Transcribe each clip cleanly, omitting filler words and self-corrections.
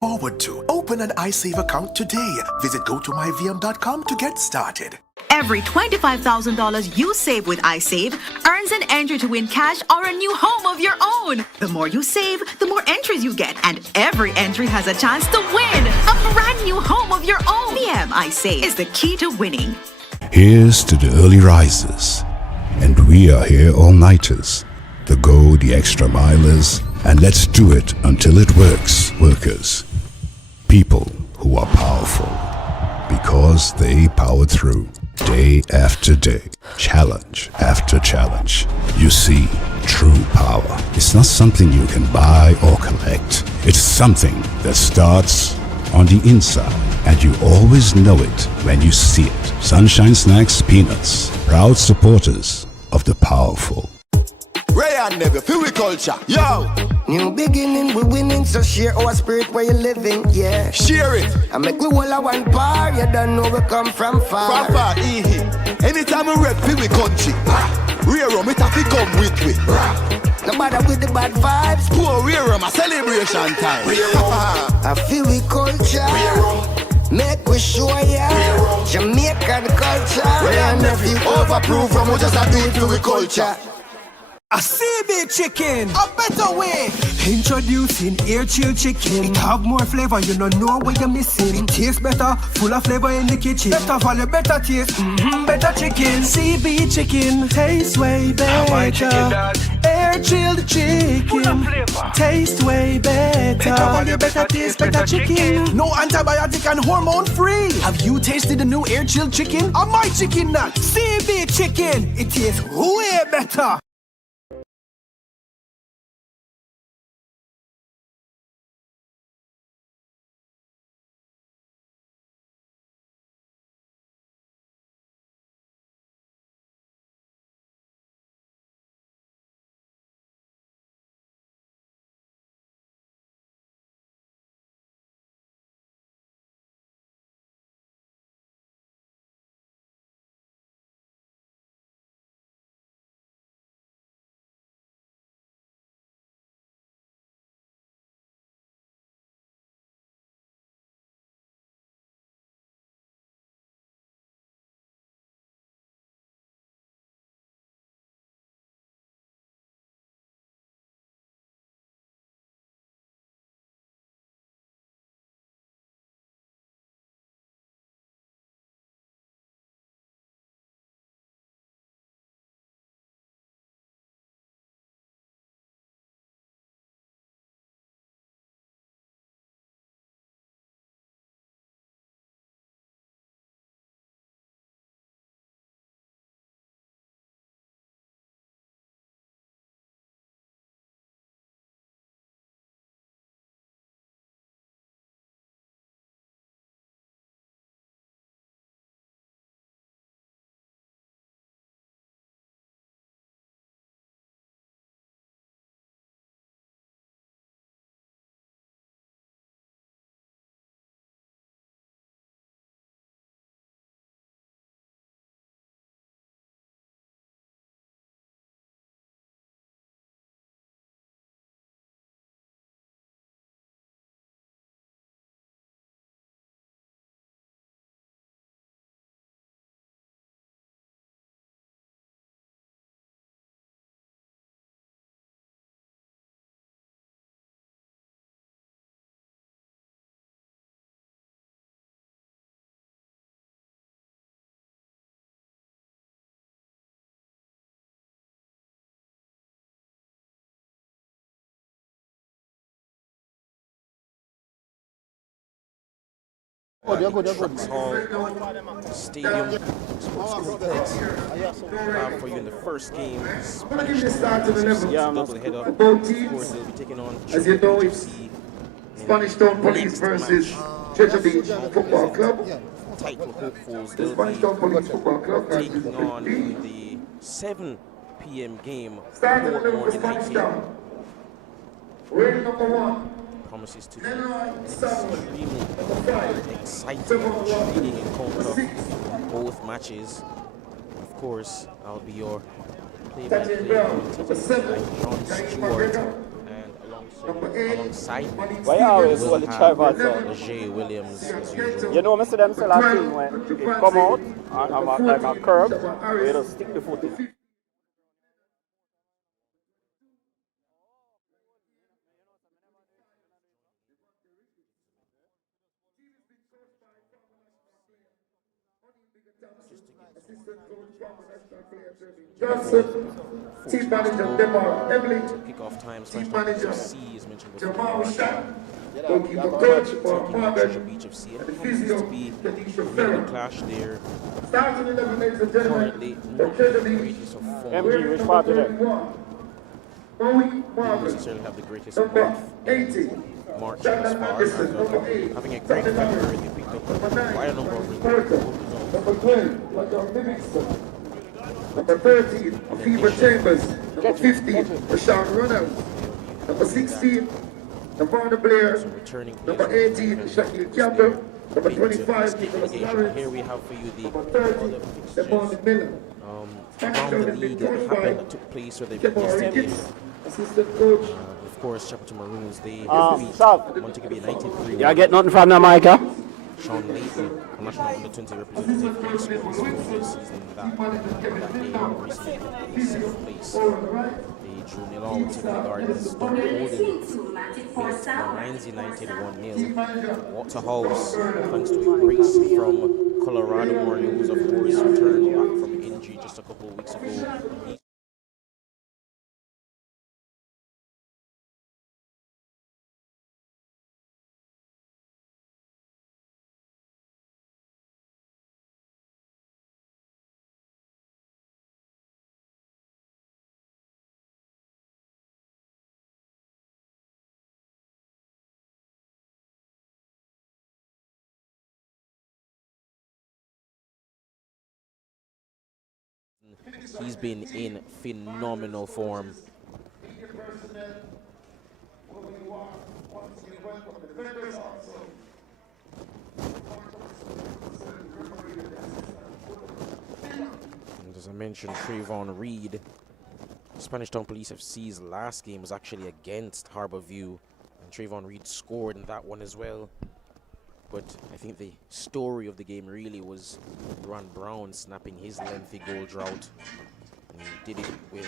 Forward to. Open an iSave account today. Visit gotomyvm.com to get started. Every $25,000 you save with iSave earns an entry to win cash or a new home of your own. The more you save, the more entries you get, and every entry has a chance to win a brand new home of your own. VM iSave is the key to winning. Here's to the early risers, and we are here all-nighters, the go the extra milers, and let's do it until it works, workers. People who are powerful because they power through day after day, challenge after challenge. You see, true power is not something you can buy or collect. It's something that starts on the inside, and you always know it when you see it. Sunshine Snacks Peanuts, proud supporters of the powerful. Ray and Never, feel we culture, yo! New beginning, we winning, so share our spirit where you living, yeah. Share it! I make we all a one par, you don't know we come from far. From far, anytime we rep, feel we country. Rear rum, it have to come with we. No matter with the bad vibes. Poor rear rum, a celebration time. I feel we culture. Make we show ya Jamaican culture. Ray and Never, overproof from we just a do it for we culture. A CB chicken, a better way. Introducing air chill chicken. It have more flavor, you don't know what you're missing. It tastes better, full of flavor in the kitchen. Better value, better taste, better chicken. CB chicken, tastes way better. Air chilled chicken, taste way better. Better value, better taste, better chicken. No antibiotic and hormone free. Have you tasted the new air chilled chicken? Or my chicken nut? CB chicken, it tastes way better. Stadium Sports Complex for you in the first game. Double header. Of course, they'll be taking on as you know, it's JPL Spanish Town Police versus Treasure Beach Football Club. Title hopefuls. The Spanish Town Police Football Club taking on the 7 p.m. game. Starting with the Spanish Town. Rating number 1. Promises to be extremely exciting, intriguing encounter. Both matches. Of course, I'll be your play-by-play commentator, John Stewart, and alongside alongside me, Why you always we'll hold the have tripod, sir? Leger Williams as usual. You know, I see them sell a thing when it come out and like a curb, you just stick the foot in. Johnson, team manager, Demar, Emily, Kickoff time, team Smash manager, FC is mentioned Jamal before. Shan, goalkeeper coach for Treasure Margaret, Beach FC. and the It used physio, to be a Kenisha really Ferrer. good clash there. Starting 11, ladies and Currently, gentlemen, not the the Academy, greatest of form. MG, which part of them? Bowie Didn't Margaret, necessarily have the greatest of number month 80, March Shannon as far Anderson, as number 8, having a great February. They picked up quite a number of results. number 12, London Livingston, number 13, Fever Chambers, number 15, Rashawn Reynolds, number 16, Navana Blair, Returning number players 18, Shaquille Campbell, number 25, Nicholas Lawrence, here we have for you the number 30, other Stephon fixtures Miller, around the league that happened, that took place where they beat Kevin yesterday. Ricketts, assistant coach, Of course, Shepperton Maroons, they beat South. Montague United 3-1. You get nothing from Jamaica? Sean Layton, a national under-20 representative, he scored his fourth goal this season in that game recently in 7th place. They drew 0-0 with Tiffany Gardens. Don Golden beat Lions United 1-0. Waterhouse, thanks to a brace from Colorado Warriors, of course, returned back from injury just a couple of weeks ago. He's been in phenomenal form. And as I mentioned, Trayvon Reed, Spanish Town Police FC's last game was actually against Harborview, and Trayvon Reed scored in that one as well. But I think the story of the game really was Ron Brown snapping his lengthy goal drought. And he did it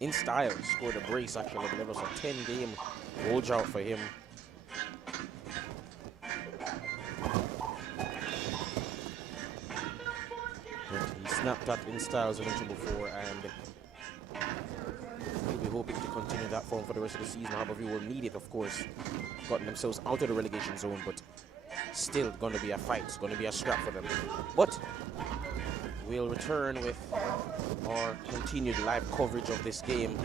in style, scored a brace actually. I believe it was a 10-game goal drought for him. But he snapped that in style, as I mentioned before, and we'll be hoping to continue that form for the rest of the season. Harborview will need it, of course. Gotten themselves out of the relegation zone, but still going to be a fight. It's going to be a scrap for them. But we'll return with our continued live coverage of this game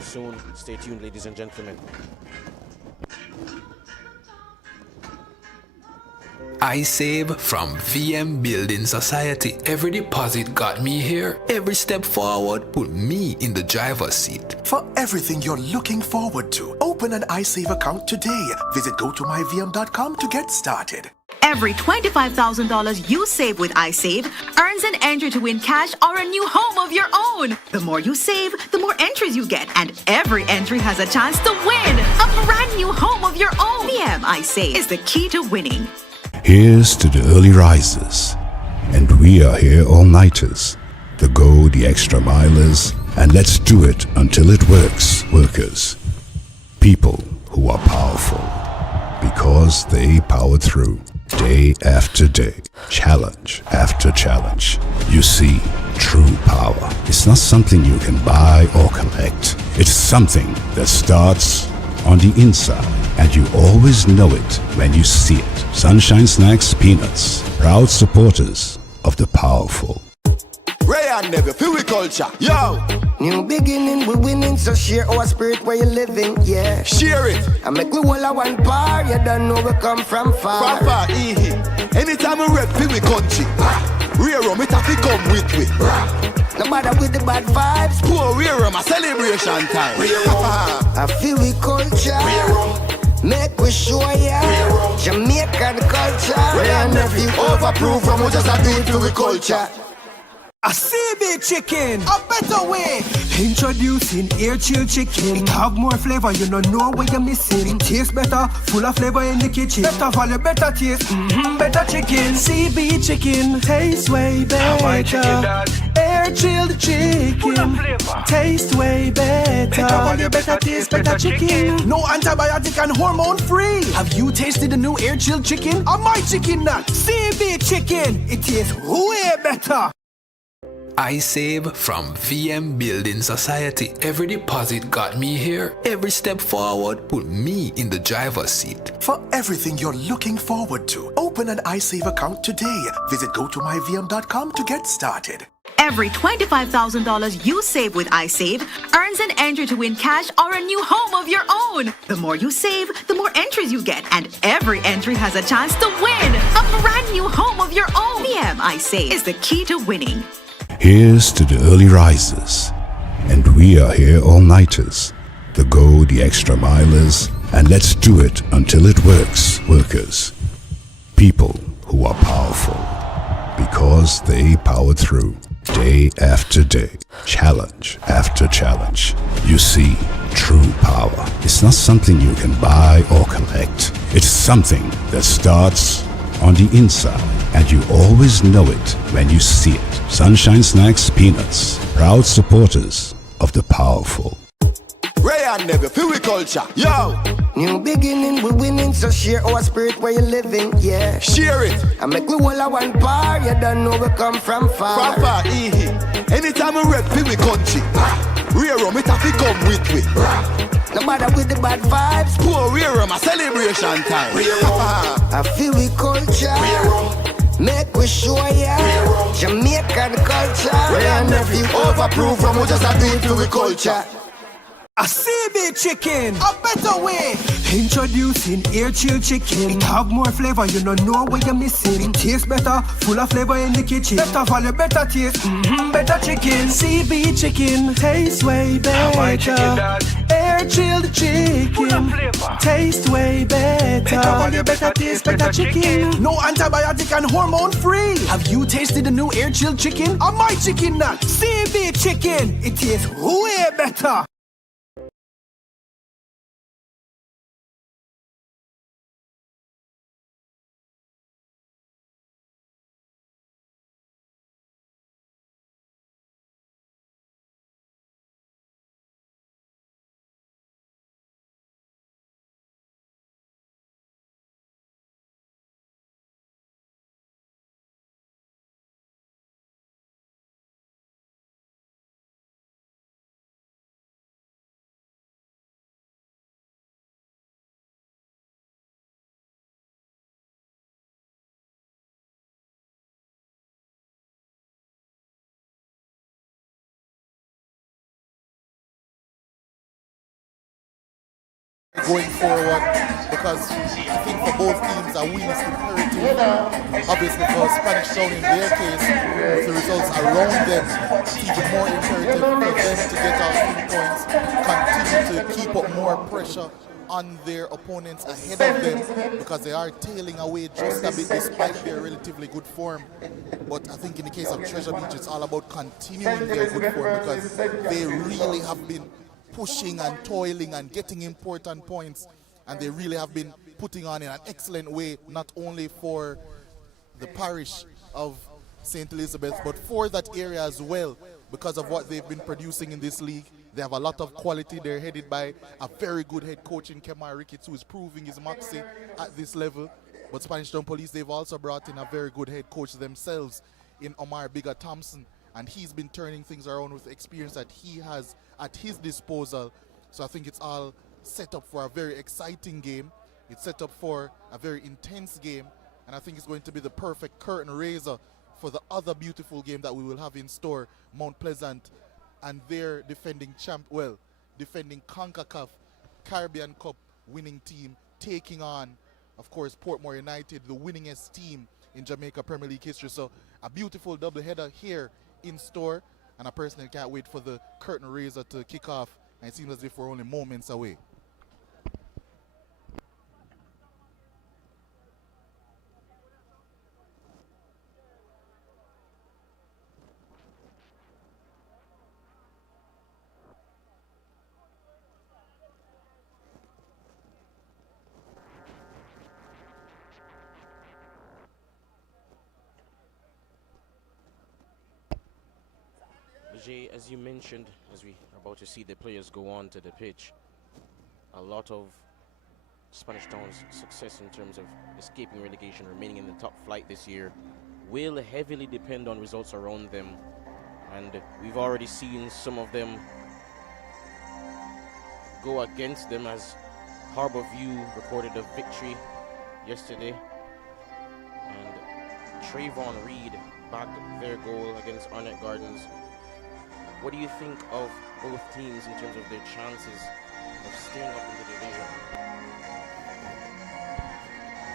soon. Stay tuned, ladies and gentlemen. I save from VM Building Society. Every deposit got me here. Every step forward put me in the driver's seat. For everything you're looking forward to, open an iSave account today. Visit gotomyvm.com to get started. Every $25,000 you save with iSave earns an entry to win cash or a new home of your own. The more you save, the more entries you get, and every entry has a chance to win a brand new home of your own. VM iSave is the key to winning. Here's to the early risers, and we are here all-nighters, the go the extra milers, and let's do it until it works, workers. People who are powerful, because they power through, day after day, challenge after challenge. You see, true power is not something you can buy or collect. It's something that starts on the inside, and you always know it when you see it. Sunshine Snacks Peanuts, proud supporters of the powerful. Ray and Never, feel we culture. Yo! New beginning, we winning, so share our spirit where you living, yeah. Share it! I make we all a one par, you don't know we come from far. From far, anytime we rep, feel we country. Rear rum, it have to come with we. No matter with the bad vibes. Poor rear rum, a celebration time. I feel we culture. Make we show ya Jamaican culture. Ray and Never, overproof from we just a do it to we culture. A CB chicken, a better way. Introducing air chill chicken. It have more flavor, you don't know what you're missing. It tastes better, full of flavor in the kitchen. Better value, better taste, better chicken. CB chicken, tastes way better. Air chilled chicken, taste way better. Better value, better taste, better chicken. No antibiotic and hormone free. Have you tasted the new air chilled chicken? Or my chicken nut? CB chicken, it tastes way better. I save from VM Building Society. Every deposit got me here. Every step forward put me in the driver's seat. For everything you're looking forward to, open an iSave account today. Visit gotomyvm.com to get started. Every $25,000 you save with iSave earns an entry to win cash or a new home of your own. The more you save, the more entries you get, and every entry has a chance to win a brand new home of your own. VM iSave is the key to winning. Here's to the early risers, and we are here all-nighters, the go the extra milers, and let's do it until it works, workers. People who are powerful, because they power through, day after day, challenge after challenge. You see, true power is not something you can buy or collect. It's something that starts on the inside, and you always know it when you see it. Sunshine Snacks Peanuts, proud supporters of the powerful. Ray and Neve, feel we culture. Yo! New beginning, we winning, so share our spirit where you living, yeah. Share it. I make we all a one par, you don't know we come from far. From far, anytime we rep, feel we country. Rear rum, it have to come with me. No matter with the bad vibes. Poor rear rum, a celebration time. I feel we culture. Make we show ya Jamaican culture. Ray and Neve, overproof from we just a do it feel we culture. A CB chicken, a better way. Introducing air chill chicken. It have more flavor, you don't know what you're missing. It tastes better, full of flavor in the kitchen. Better value, better taste, better chicken. CB chicken, tastes way better. Air chilled chicken, taste way better. Better value, better taste, better chicken. No antibiotic and hormone free. Have you tasted the new air chilled chicken? Or my chicken nut? CB chicken, it tastes way better. Going forward, because I think for both teams a win is imperative. Obviously for Spanish Town in their case, with the results around them, it's even more imperative for them to get out 3 points, continue to keep up more pressure on their opponents ahead of them, because they are tailing away just a bit despite their relatively good form. But I think in the case of Treasure Beach, it's all about continuing their good form, because they really have been pushing and toiling and getting important points, and they really have been putting on in an excellent way, not only for the parish of St. Elizabeth, but for that area as well, because of what they've been producing in this league. They have a lot of quality. They're headed by a very good head coach in Kemar Ricketts, who is proving his maxi at this level. But Spanish Town Police, they've also brought in a very good head coach themselves in Omar Bigger Thompson, and he's been turning things around with the experience that he has at his disposal. So I think it's all set up for a very exciting game. It's set up for a very intense game, and I think it's going to be the perfect curtain raiser for the other beautiful game that we will have in store, Mount Pleasant and their defending defending CONCACAF Caribbean Cup winning team, taking on, of course, Portmore United, the winningest team in Jamaica Premier League history. So a beautiful doubleheader here in store, and I personally can't wait for the curtain raiser to kick off, and it seems as if we're only moments away. Jay, as you mentioned, as we are about to see the players go on to the pitch, a lot of Spanish Town's success in terms of escaping relegation, remaining in the top flight this year, will heavily depend on results around them. And we've already seen some of them go against them, as Harborview recorded a victory yesterday. And Trayvon Reed bagged their goal against Arnett Gardens. What do you think of both teams in terms of their chances of staying up in the division?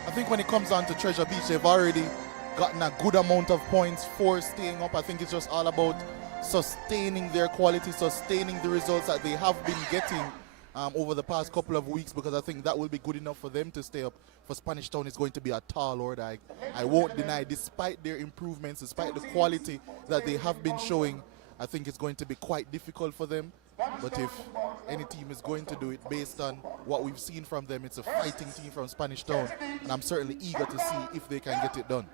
I think when it comes down to Treasure Beach, they've already gotten a good amount of points for staying up. I think it's just all about sustaining their quality, sustaining the results that they have been getting over the past couple of weeks, because I think that will be good enough for them to stay up. For Spanish Town, it's going to be a tall order. I won't deny, despite their improvements, despite the quality that they have been showing, I think it's going to be quite difficult for them. But if any team is going to do it based on what we've seen from them, it's a fighting team from Spanish Town, and I'm certainly eager to see if they can get it done.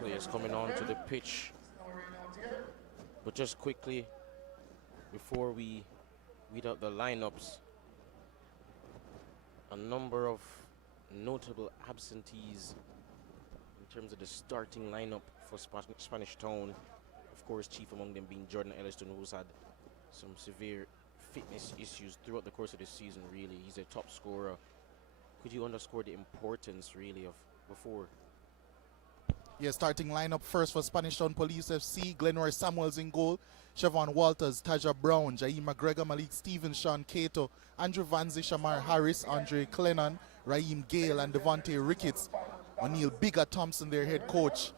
Players coming on to the pitch. But just quickly, before we read out the lineups, a number of notable absentees in terms of the starting lineup for Spanish Town. Of course, chief among them being Jordan Elliston, who's had some severe fitness issues throughout the course of the season, really. He's a top scorer. Could you underscore the importance, really, of before? Yeah, starting lineup first for Spanish Town Police FC. Glenroy Samuels in goal. Siobhan Walters, Taja Brown, Jaime McGregor, Malik Stevens, Sean Cato, Andrew Vanzi, Shamar Harris, Andre Clennon, Raheem Gale, and Devontae Ricketts. O'Neill Bigger Thompson, their head coach.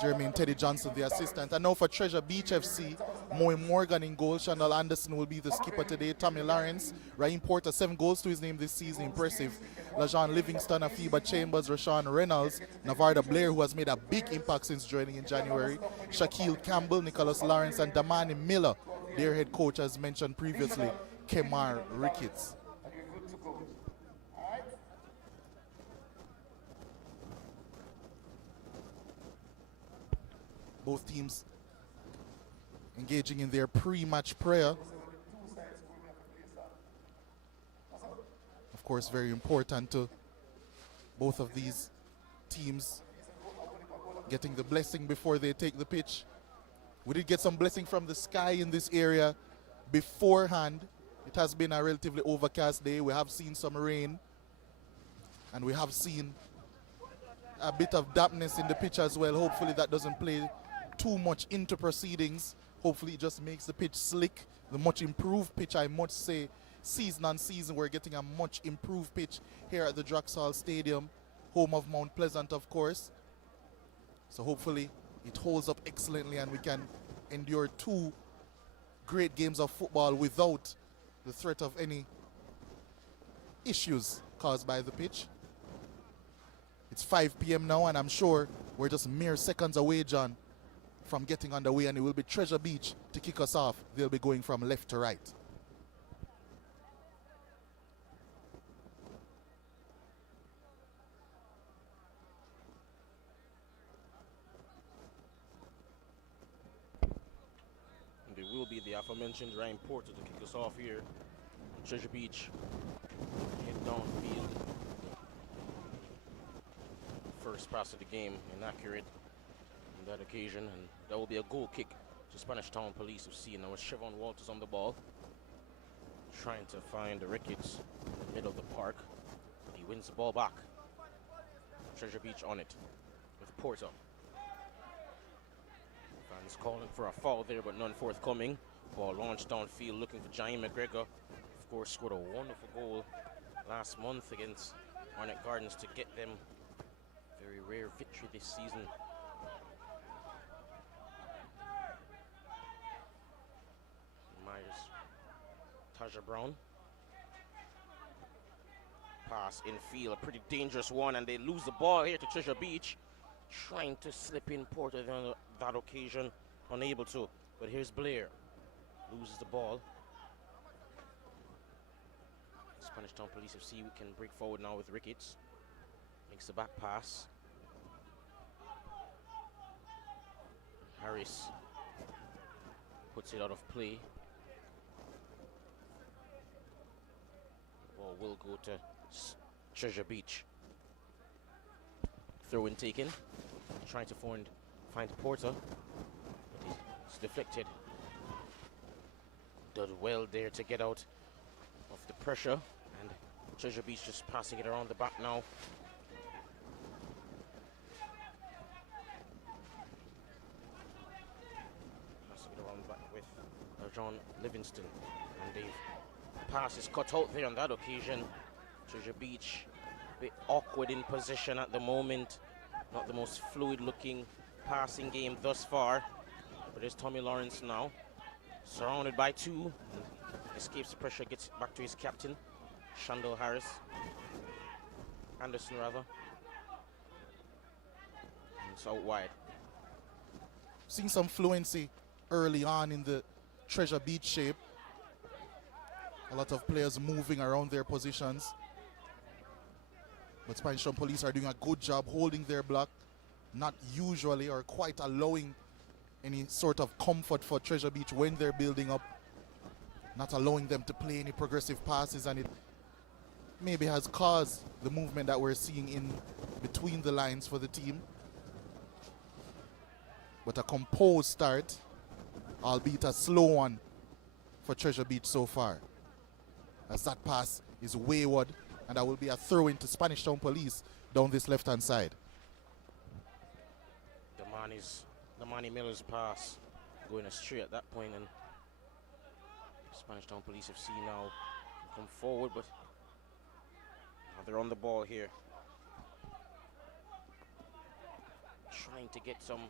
Jermaine Teddy Johnson, the assistant. And now for Treasure Beach FC, Moe Morgan in goal. Shandal Anderson will be the skipper today. Tommy Lawrence, Raheem Porter, 7 goals to his name this season. Impressive. Lajan Livingston, Afiba Chambers, Rashawn Reynolds, Navarda Blair, who has made a big impact since joining in January. Shaquille Campbell, Nicholas Lawrence, and Damani Miller, their head coach, as mentioned previously, Kemar Ricketts. Both teams engaging in their pre-match prayer. Of course, very important to both of these teams getting the blessing before they take the pitch. We did get some blessing from the sky in this area beforehand. It has been a relatively overcast day. We have seen some rain, and we have seen a bit of dampness in the pitch as well. Hopefully that doesn't play too much into proceedings. Hopefully it just makes the pitch slick. The much improved pitch, I must say, season on season, we're getting a much improved pitch here at the Draxall Stadium, home of Mount Pleasant, of course. So hopefully it holds up excellently and we can endure 2 great games of football without the threat of any issues caused by the pitch. It's 5 p.m. now, and I'm sure we're just mere seconds away, John, from getting underway, and it will be Treasure Beach to kick us off. They'll be going from left to right. And it will be the aforementioned Ryan Porter to kick us off here. Treasure Beach head downfield. First pass of the game, inaccurate on that occasion, and that will be a goal kick to Spanish Town Police FC. Now it's Siobhan Walters on the ball, trying to find Ricketts in the middle of the park, but he wins the ball back. Treasure Beach on it with Porter. Fans calling for a foul there, but none forthcoming. Ball launched downfield, looking for Jaime McGregor. Of course, scored a wonderful goal last month against Arnett Gardens to get them very rare victory this season. Myers, Taja Brown. Pass infield, a pretty dangerous one, and they lose the ball here to Treasure Beach. Trying to slip in Porter on that occasion, unable to. But here's Blair, loses the ball. Spanish Town Police FC, we can break forward now with Ricketts. Makes the back pass. Harris puts it out of play. Ball will go to Treasure Beach. Throw in taken. Trying to find Porter, but it's deflected. Did well there to get out of the pressure, and Treasure Beach just passing it around the back now. Passing it around the back with John Livingston, and the pass is cut out there on that occasion. Treasure Beach a bit awkward in possession at the moment. Not the most fluid looking passing game thus far. But there's Tommy Lawrence now. Surrounded by two. Escapes the pressure, gets it back to his captain, Shandell Anderson rather. And it's out wide. Seeing some fluency early on in the Treasure Beach shape. A lot of players moving around their positions. But Spanish Town Police are doing a good job holding their block, not usually or quite allowing any sort of comfort for Treasure Beach when they're building up, not allowing them to play any progressive passes, and it maybe has caused the movement that we're seeing in between the lines for the team. But a composed start, albeit a slow one for Treasure Beach so far, as that pass is wayward. And that will be a throw into Spanish Town Police down this left-hand side. The Manny Miller's pass going astray at that point, and Spanish Town Police FC now come forward, but now they're on the ball here. Trying to get some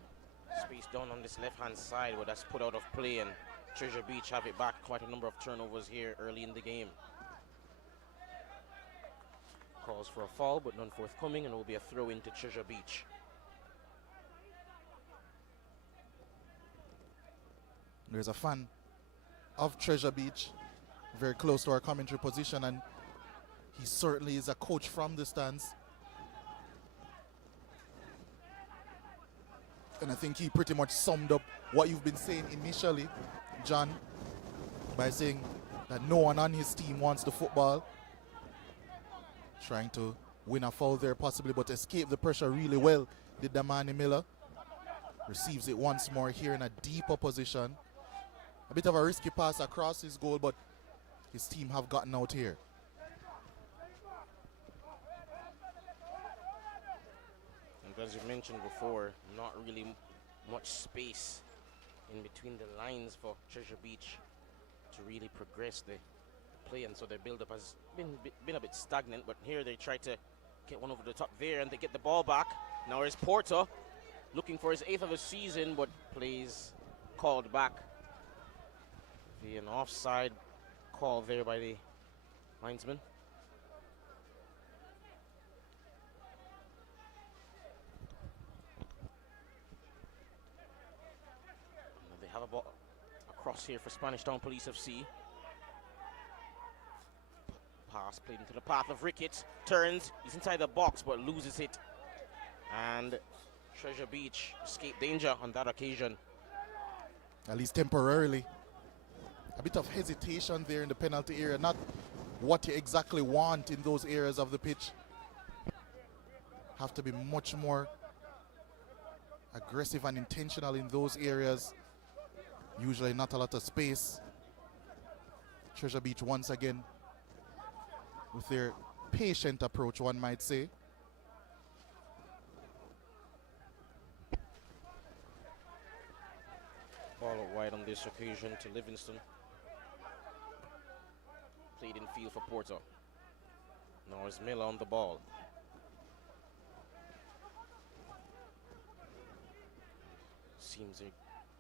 space down on this left-hand side, but that's put out of play, and Treasure Beach have it back. Quite a number of turnovers here early in the game. Calls for a foul, but none forthcoming, and it will be a throw into Treasure Beach. There's a fan of Treasure Beach very close to our commentary position, and he certainly is a coach from the stands. And I think he pretty much summed up what you've been saying initially, John, by saying that no one on his team wants the football. Trying to win a foul there possibly, but escape the pressure really well did Damani Miller. Receives it once more here in a deeper position. A bit of a risky pass across his goal, but his team have gotten out here. And as you mentioned before, not really much space in between the lines for Treasure Beach to really progress the play, and so their build-up has been a bit stagnant. But here they try to get one over the top there, and they get the ball back. Now here's Porter looking for his 8th of the season, but plays called back via an offside call there by the linesman. Now they have a ball across here for Spanish Town Police FC. Pass played into the path of Ricketts, turns, he's inside the box but loses it, and Treasure Beach escaped danger on that occasion. At least temporarily. A bit of hesitation there in the penalty area, not what you exactly want in those areas of the pitch. Have to be much more aggressive and intentional in those areas. Usually not a lot of space. Treasure Beach once again with their patient approach, one might say. Ball out wide on this occasion to Livingston. Played in field for Porter. Now it's Miller on the ball. Seems they're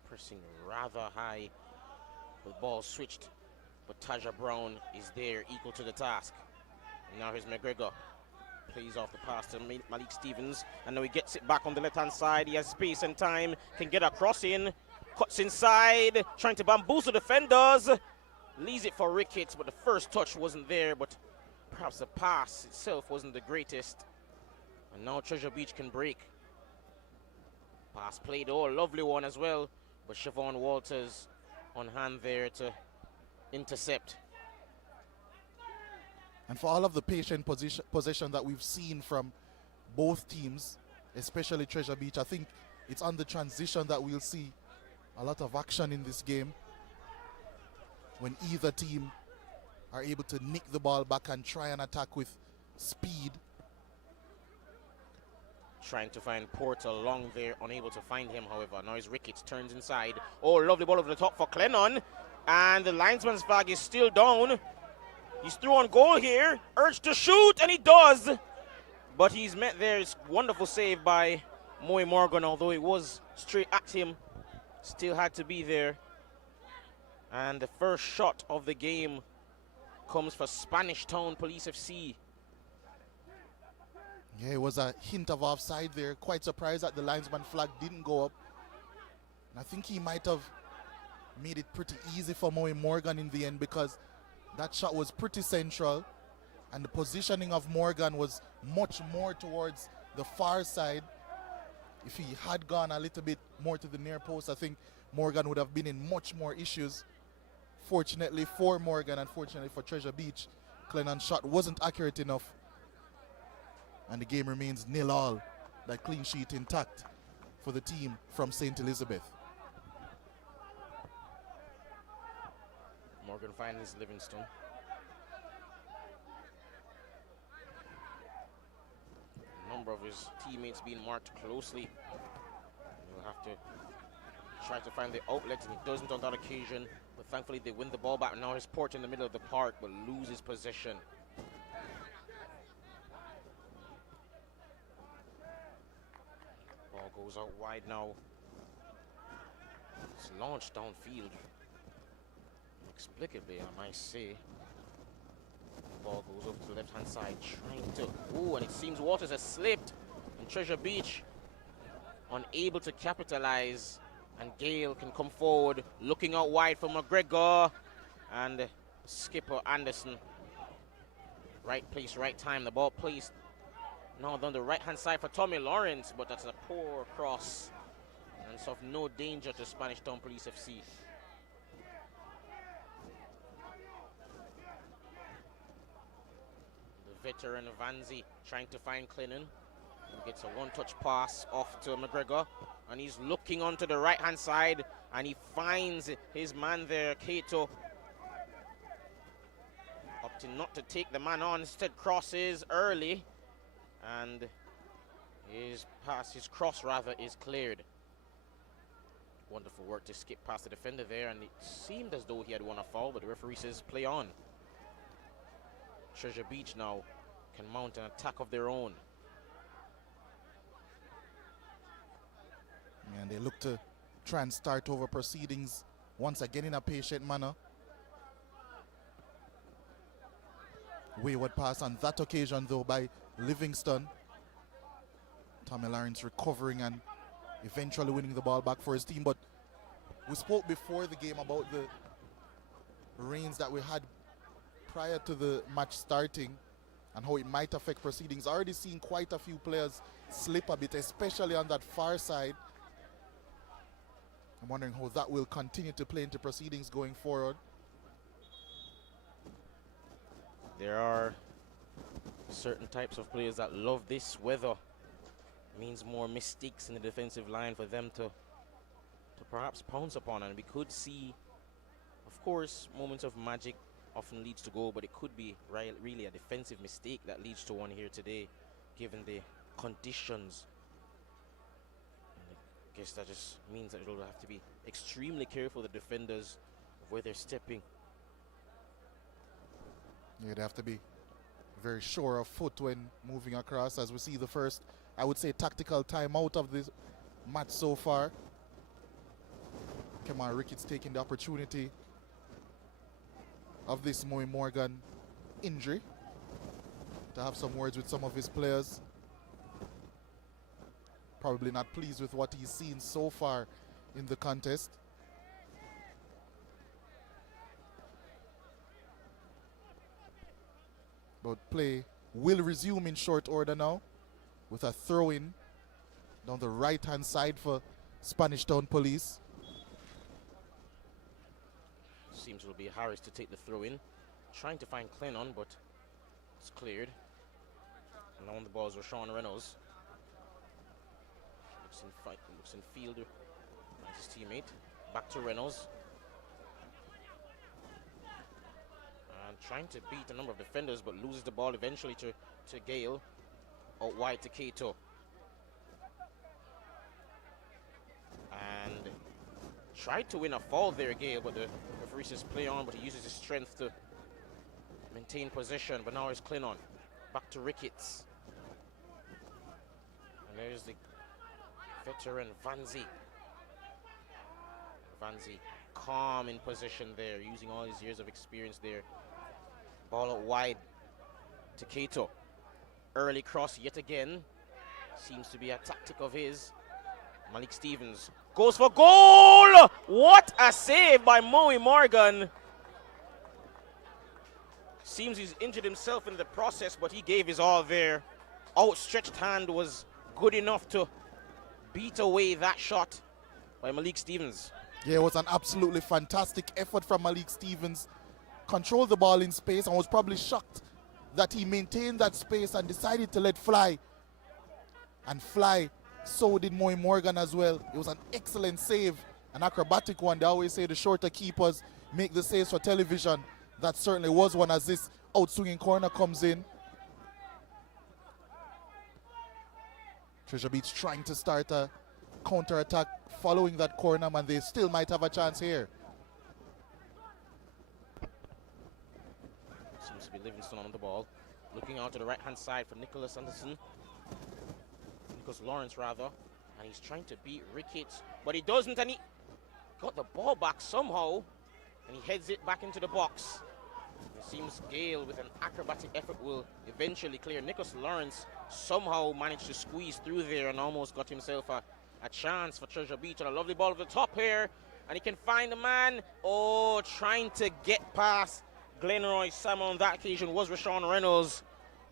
pressing rather high. The ball switched, but Taja Brown is there, equal to the task. And now here's McGregor. Plays off the pass to Malik Stevens, and now he gets it back on the left-hand side. He has space and time, can get a cross in, cuts inside, trying to bamboozle defenders. Leaves it for Ricketts, but the first touch wasn't there, but perhaps the pass itself wasn't the greatest. And now Treasure Beach can break. Pass played, oh, lovely one as well. But Siobhan Walters on hand there to intercept. And for all of the patient possession that we've seen from both teams, especially Treasure Beach, I think it's on the transition that we'll see a lot of action in this game when either team are able to nick the ball back and try and attack with speed. Trying to find Porter along there, unable to find him, however. Now it's Ricketts, turns inside. Oh, lovely ball over the top for Clennon. And the linesman's flag is still down. He's through on goal here. Urged to shoot, and he does. But he's met there. It's wonderful save by Moe Morgan, although it was straight at him. Still had to be there. And the first shot of the game comes for Spanish Town Police FC. Yeah, it was a hint of offside there. Quite surprised that the linesman flag didn't go up. And I think he might have made it pretty easy for Moe Morgan in the end, because that shot was pretty central and the positioning of Morgan was much more towards the far side. If he had gone a little bit more to the near post, I think Morgan would have been in much more issues. Fortunately for Morgan, unfortunately for Treasure Beach, Clennon's shot wasn't accurate enough. And the game remains 0-0. That clean sheet intact for the team from St. Elizabeth. Morgan finds Livingston. A number of his teammates being marked closely. He'll have to try to find the outlet, and he doesn't on that occasion. But thankfully they win the ball back. Now his Port in the middle of the park, but loses possession. Ball goes out wide now. It's launched downfield. Inexplicably, I might say. Ball goes over to the left-hand side, trying to... Ooh, and it seems Waters has slipped. And Treasure Beach unable to capitalize. And Gale can come forward, looking out wide for McGregor. And skipper Anderson. Right place, right time. The ball placed now on the right-hand side for Tommy Lawrence, but that's a poor cross. And it's of no danger to Spanish Town Police FC. The veteran Vanzi trying to find Clennon. He gets a one-touch pass off to McGregor, and he's looking onto the right-hand side, and he finds his man there, Kato. Opting not to take the man on, instead crosses early, and his cross is cleared. Wonderful work to skip past the defender there, and it seemed as though he had won a foul, but the referee says play on. Treasure Beach now can mount an attack of their own. And they look to try and start over proceedings once again in a patient manner. Wayward pass on that occasion though by Livingston. Tommy Lawrence recovering and eventually winning the ball back for his team. But we spoke before the game about the rains that we had prior to the match starting and how it might affect proceedings. Already seen quite a few players slip a bit, especially on that far side. I'm wondering how that will continue to play into proceedings going forward. There are certain types of players that love this weather. It means more mistakes in the defensive line for them to perhaps pounce upon, and we could see, of course, moments of magic often leads to goal, but it could be really a defensive mistake that leads to one here today, given the conditions. I guess that just means that it'll have to be extremely careful, the defenders, of where they're stepping. Yeah, they have to be very sure of foot when moving across, as we see the first, I would say, tactical timeout of this match so far. Kemar Ricketts taking the opportunity of this Moe Morgan injury to have some words with some of his players. Probably not pleased with what he's seen so far in the contest. But play will resume in short order now with a throw-in down the right-hand side for Spanish Town Police. Seems it'll be Harris to take the throw in. Trying to find Clennon, but it's cleared. And on the ball is Rashawn Reynolds. Looks in field. His teammate. Back to Reynolds. And trying to beat a number of defenders, but loses the ball eventually to Gale. Out wide to Kato. And tried to win a foul there, Gale, but the referee says play on, but he uses his strength to maintain possession. But now it's Clennon. Back to Ricketts. And there's the veteran Vanzi. Vanzi calm in possession there, using all his years of experience there. Ball out wide to Kato. Early cross yet again. Seems to be a tactic of his. Malik Stevens goes for goal! What a save by Moe Morgan. Seems he's injured himself in the process, but he gave his all there. Outstretched hand was good enough to beat away that shot by Malik Stevens. Yeah, it was an absolutely fantastic effort from Malik Stevens. Controlled the ball in space and was probably shocked that he maintained that space and decided to let fly. And fly, so did Moe Morgan as well. It was an excellent save, an acrobatic one. They always say the shorter keepers make the saves for television. That certainly was one as this outswinging corner comes in. Treasure Beach trying to start a counter-attack following that corner, and they still might have a chance here. Seems to be Livingston on the ball. Looking out to the right-hand side for Nicholas Lawrence rather. And he's trying to beat Ricketts, but he doesn't, and he got the ball back somehow. And he heads it back into the box. It seems Gale, with an acrobatic effort, will eventually clear. Nicholas Lawrence somehow managed to squeeze through there and almost got himself a chance for Treasure Beach. And a lovely ball at the top here. And he can find the man. Oh, trying to get past Glenroy Sam on that occasion was Rashawn Reynolds.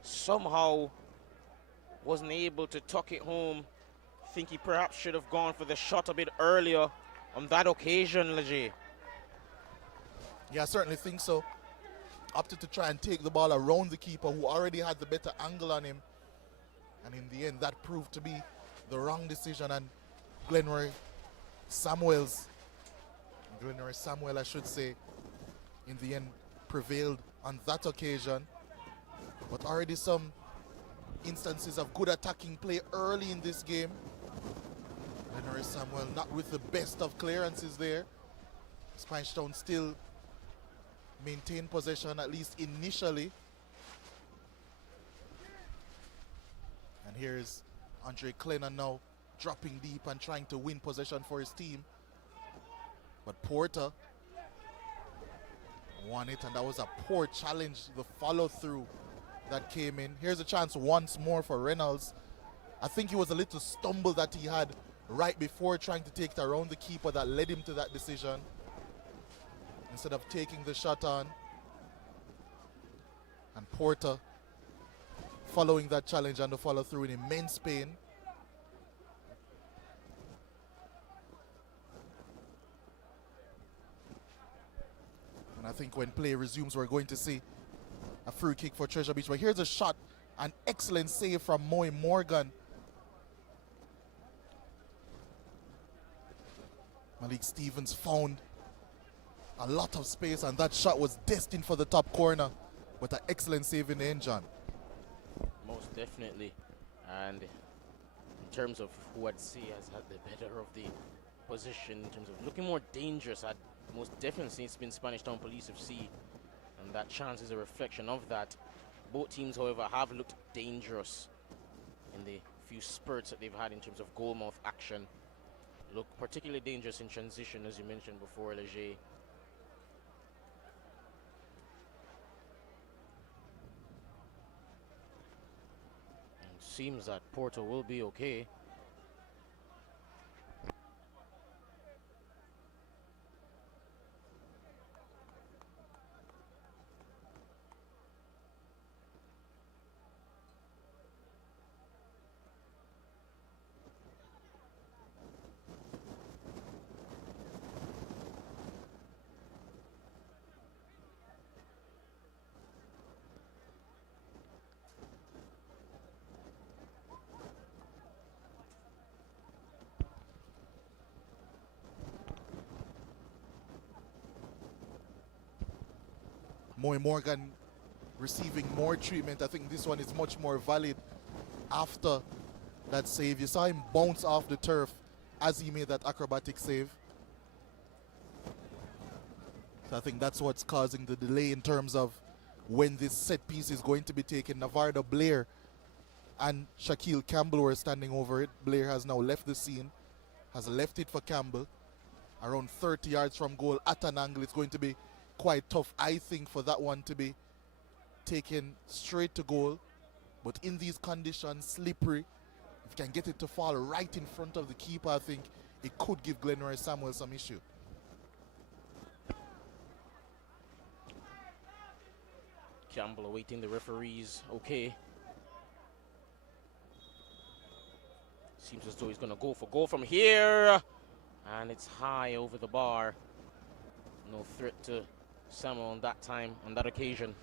Somehow wasn't able to tuck it home. Think he perhaps should have gone for the shot a bit earlier on that occasion, Leger. Yeah, I certainly think so. Opted to try and take the ball around the keeper, who already had the better angle on him. And in the end, that proved to be the wrong decision. And Glenroy Samuel, I should say, in the end prevailed on that occasion. But already some instances of good attacking play early in this game. Glenroy Samuel not with the best of clearances there. Spanish Town still maintain possession, at least initially. And here's Andre Clennon now dropping deep and trying to win possession for his team. But Porter won it, and that was a poor challenge, the follow-through that came in. Here's a chance once more for Reynolds. I think it was a little stumble that he had right before trying to take it around the keeper that led him to that decision, instead of taking the shot on. And Porter following that challenge and the follow-through in immense pain. And I think when play resumes, we're going to see a free kick for Treasure Beach. But here's a shot, an excellent save from Moe Morgan. Malik Stevens found a lot of space, and that shot was destined for the top corner. But an excellent save in the end, John. Most definitely. And in terms of who I'd say has had the better of the position, in terms of looking more dangerous, I'd most definitely say it's been Spanish Town Police FC. And that chance is a reflection of that. Both teams, however, have looked dangerous in the few spurts that they've had in terms of goal mouth action. Look particularly dangerous in transition, as you mentioned before, Leger. Seems that Porto will be okay. Moy Morgan receiving more treatment. I think this one is much more valid after that save. You saw him bounce off the turf as he made that acrobatic save. So I think that's what's causing the delay in terms of when this set piece is going to be taken. Navardo Blair and Shaquille Campbell were standing over it. Blair has now left the scene, has left it for Campbell. Around 30 yards from goal at an angle. It's going to be quite tough, I think, for that one to be taken straight to goal. But in these conditions, slippery, if you can get it to fall right in front of the keeper, I think it could give Glenroy Samuel some issue. Campbell awaiting the referees. Okay. Seems as though he's going to go for goal from here. And it's high over the bar. No threat to Samuel on that time, on that occasion.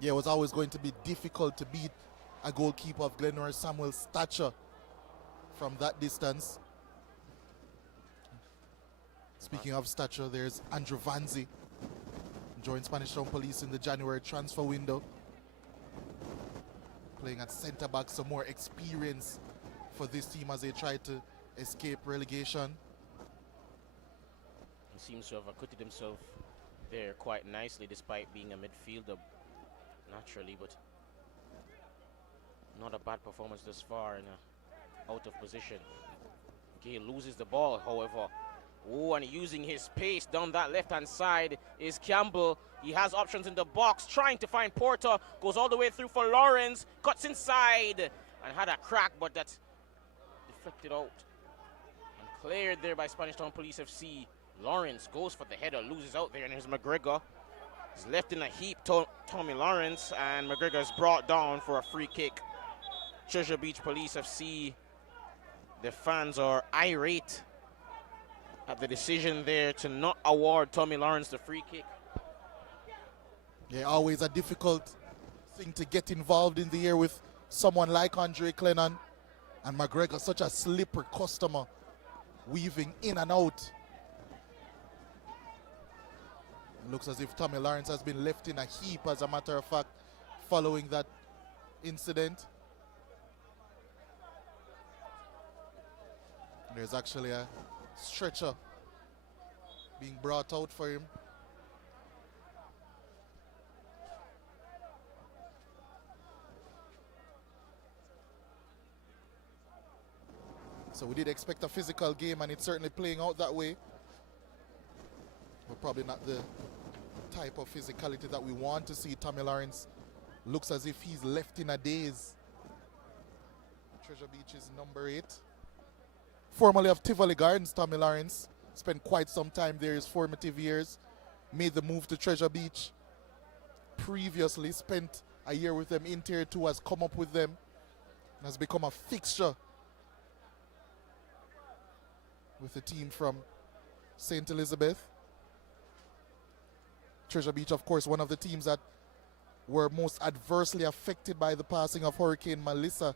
Yeah, it was always going to be difficult to beat a goalkeeper of Glenroy Samuel's stature from that distance. Speaking of stature, there's Andrew Vanzi, joined Spanish Town Police in the January transfer window. Playing at centre back, some more experience for this team as they try to escape relegation. He seems to have acquitted himself there quite nicely despite being a midfielder naturally, but not a bad performance thus far in a out of position. Gay loses the ball, however. Oh, and using his pace down that left-hand side is Campbell. He has options in the box, trying to find Porter. Goes all the way through for Lawrence. Cuts inside and had a crack, but that's deflected out. And cleared there by Spanish Town Police FC. Lawrence goes for the header, loses out there, and here's McGregor. He's left in a heap, Tommy Lawrence, and McGregor is brought down for a free kick. Treasure Beach Police FC, the fans are irate at the decision there to not award Tommy Lawrence the free kick. Yeah, always a difficult thing to get involved in the air with someone like Andre Clennon. And McGregor, such a slippery customer, weaving in and out. It looks as if Tommy Lawrence has been left in a heap, as a matter of fact, following that incident. There's actually a stretcher being brought out for him. So we did expect a physical game, and it's certainly playing out that way. But probably not the type of physicality that we want to see. Tommy Lawrence looks as if he's left in a daze. Treasure Beach is number 8. Formerly of Tivoli Gardens, Tommy Lawrence spent quite some time there, his formative years. Made the move to Treasure Beach. Previously spent a year with them in Tier 2, has come up with them and has become a fixture with the team from St. Elizabeth. Treasure Beach, of course, one of the teams that were most adversely affected by the passing of Hurricane Melissa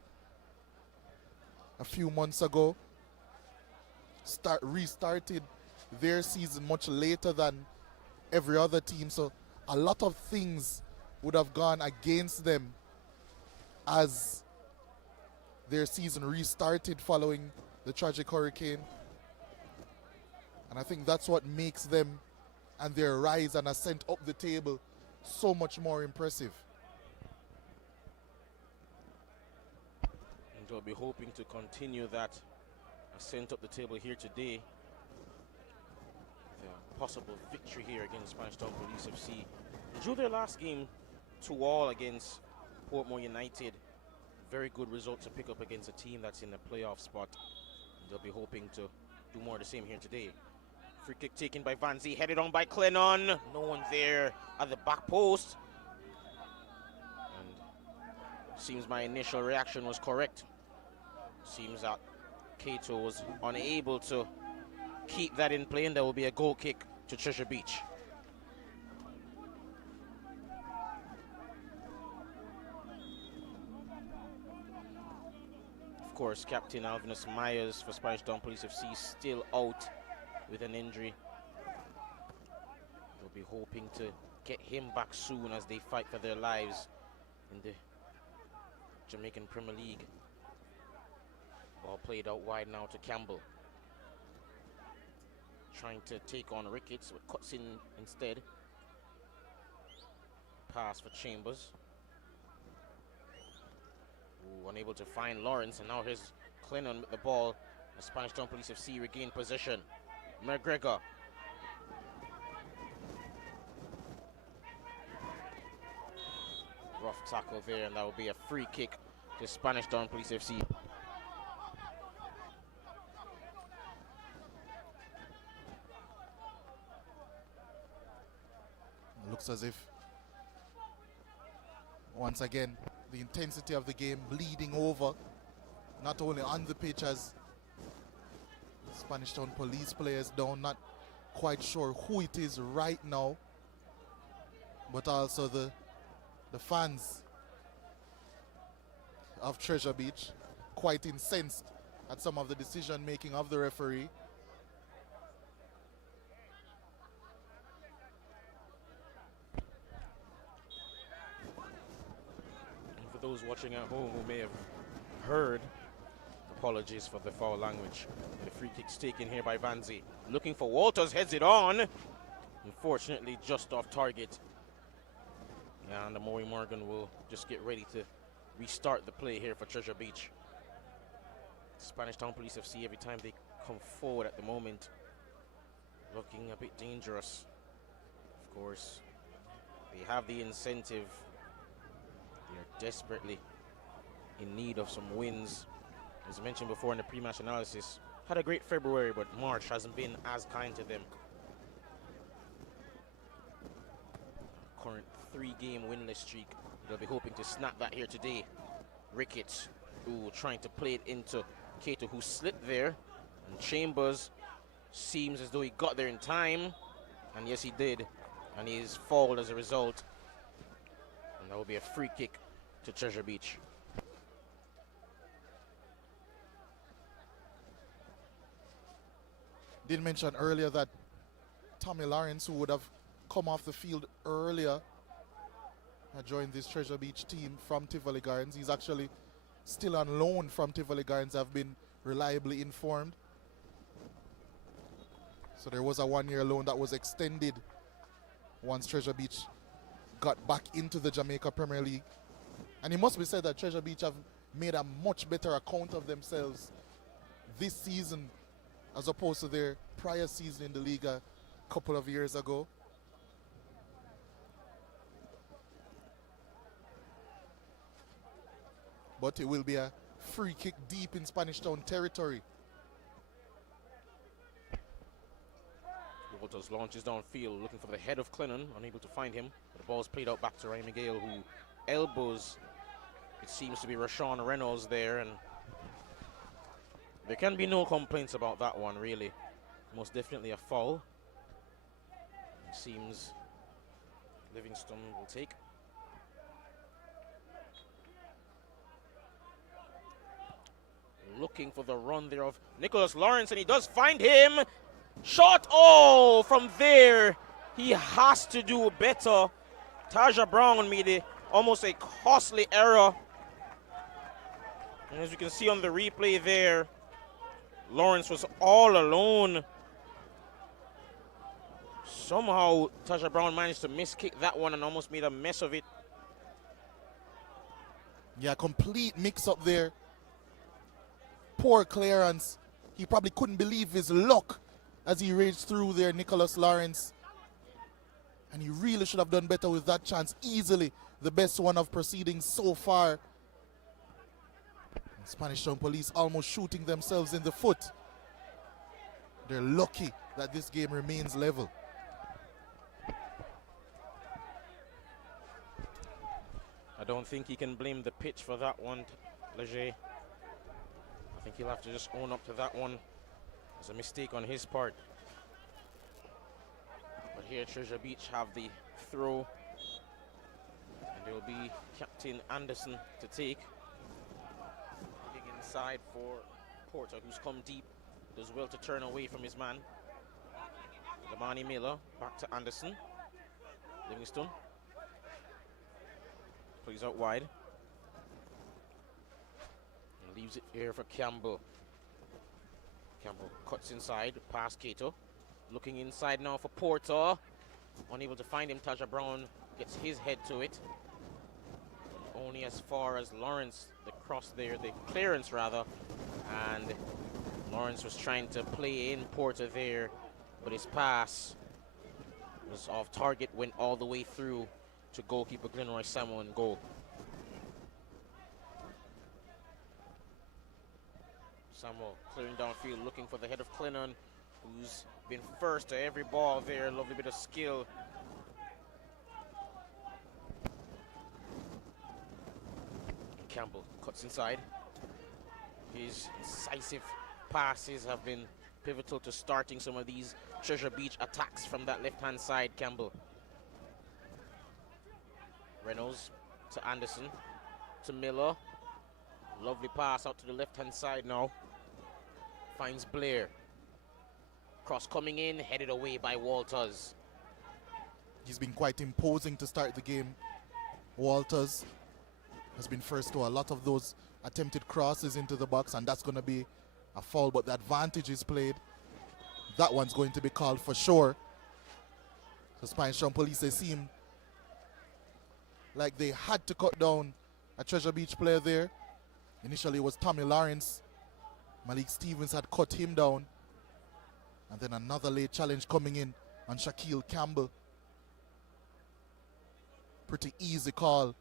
a few months ago. Restarted their season much later than every other team, so a lot of things would have gone against them as their season restarted following the tragic hurricane. And I think that's what makes them and their rise and ascent up the table so much more impressive. And they'll be hoping to continue that ascent up the table here today. The possible victory here against Spanish Town Police FC. They drew their last game 2-2 against Portmore United. Very good result to pick up against a team that's in the playoff spot. They'll be hoping to do more of the same here today. Free kick taken by Vanzi, headed on by Clennon. No one there at the back post. And seems my initial reaction was correct. Seems that Cato was unable to keep that in play, and there will be a goal kick to Treasure Beach. Of course, Captain Alvinus Myers for Spanish Town Police FC still out with an injury. We'll be hoping to get him back soon as they fight for their lives in the Jamaican Premier League. Ball played out wide now to Campbell. Trying to take on Ricketts, but cuts in instead. Pass for Chambers. Ooh, unable to find Lawrence, and now here's Clennon with the ball. The Spanish Town Police FC regain possession. McGregor. Rough tackle there, and that will be a free kick to Spanish Town Police FC. Looks as if, once again, the intensity of the game bleeding over, not only on the pitch as Spanish Town Police players down, not quite sure who it is right now, but also the fans of Treasure Beach quite incensed at some of the decision making of the referee. Those watching at home who may have heard, apologies for the foul language. The free kick's taken here by Vanzi. Looking for Walters, heads it on. Unfortunately, just off target. And Amori Morgan will just get ready to restart the play here for Treasure Beach. Spanish Town Police FC, every time they come forward at the moment, looking a bit dangerous. Of course, they have the incentive. They're desperately in need of some wins. As I mentioned before in the pre-match analysis, had a great February, but March hasn't been as kind to them. Current 3-game winless streak. They'll be hoping to snap that here today. Ricketts, trying to play it into Cato, who slipped there. And Chambers seems as though he got there in time. And yes, he did. And he's fouled as a result. And that will be a free kick to Treasure Beach. Did mention earlier that Tommy Lawrence, who would have come off the field earlier, joined this Treasure Beach team from Tivoli Gardens. He's actually still on loan from Tivoli Gardens, I've been reliably informed. So there was a 1-year loan that was extended once Treasure Beach got back into the Jamaica Premier League. And it must be said that Treasure Beach have made a much better account of themselves this season as opposed to their prior season in the league a couple of years ago. But it will be a free kick deep in Spanish Town territory. Walters launches downfield, looking for the head of Clennon, unable to find him. The ball's played out back to Ryan Miguel, who elbows, it seems to be Rashawn Reynolds there, and there can be no complaints about that one, really. Most definitely a foul. It seems Livingston will take. Looking for the run there of Nicholas Lawrence, and he does find him. Shot, from there. He has to do better. Taja Brown made almost a costly error. And as you can see on the replay there, Lawrence was all alone. Somehow Taja Brown managed to miskick that one and almost made a mess of it. Yeah, complete mix-up there. Poor clearance. He probably couldn't believe his luck as he raged through there, Nicholas Lawrence. And he really should have done better with that chance. Easily the best one of proceedings so far. Spanish Town Police almost shooting themselves in the foot. They're lucky that this game remains level. I don't think he can blame the pitch for that one, Leger. I think he'll have to just own up to that one. It's a mistake on his part. But here Treasure Beach have the throw. And there will be Captain Anderson to take. Looking inside for Porter, who's come deep. Does well to turn away from his man. Damani Miller back to Anderson. Livingston plays out wide. And leaves it here for Campbell. Campbell cuts inside, past Cato. Looking inside now for Porter. Unable to find him. Taja Brown gets his head to it. Only as far as Lawrence, the cross there, the clearance rather. And Lawrence was trying to play in Porter there, but his pass was off target, went all the way through to goalkeeper Glenroy Samuel in goal. Samuel clearing downfield, looking for the head of Clennon, who's been first to every ball there. Lovely bit of skill. Campbell cuts inside. His incisive passes have been pivotal to starting some of these Treasure Beach attacks from that left-hand side. Campbell. Reynolds to Anderson, to Miller. Lovely pass out to the left-hand side now. Finds Blair. Cross coming in, headed away by Walters. He's been quite imposing to start the game. Walters has been first to a lot of those attempted crosses into the box, and that's going to be a foul, but the advantage is played. That one's going to be called for sure. So Spanish Town Police, they seem like they had to cut down a Treasure Beach player there. Initially it was Tommy Lawrence. Malik Stevens had cut him down. And then another late challenge coming in on Shaquille Campbell. Pretty easy call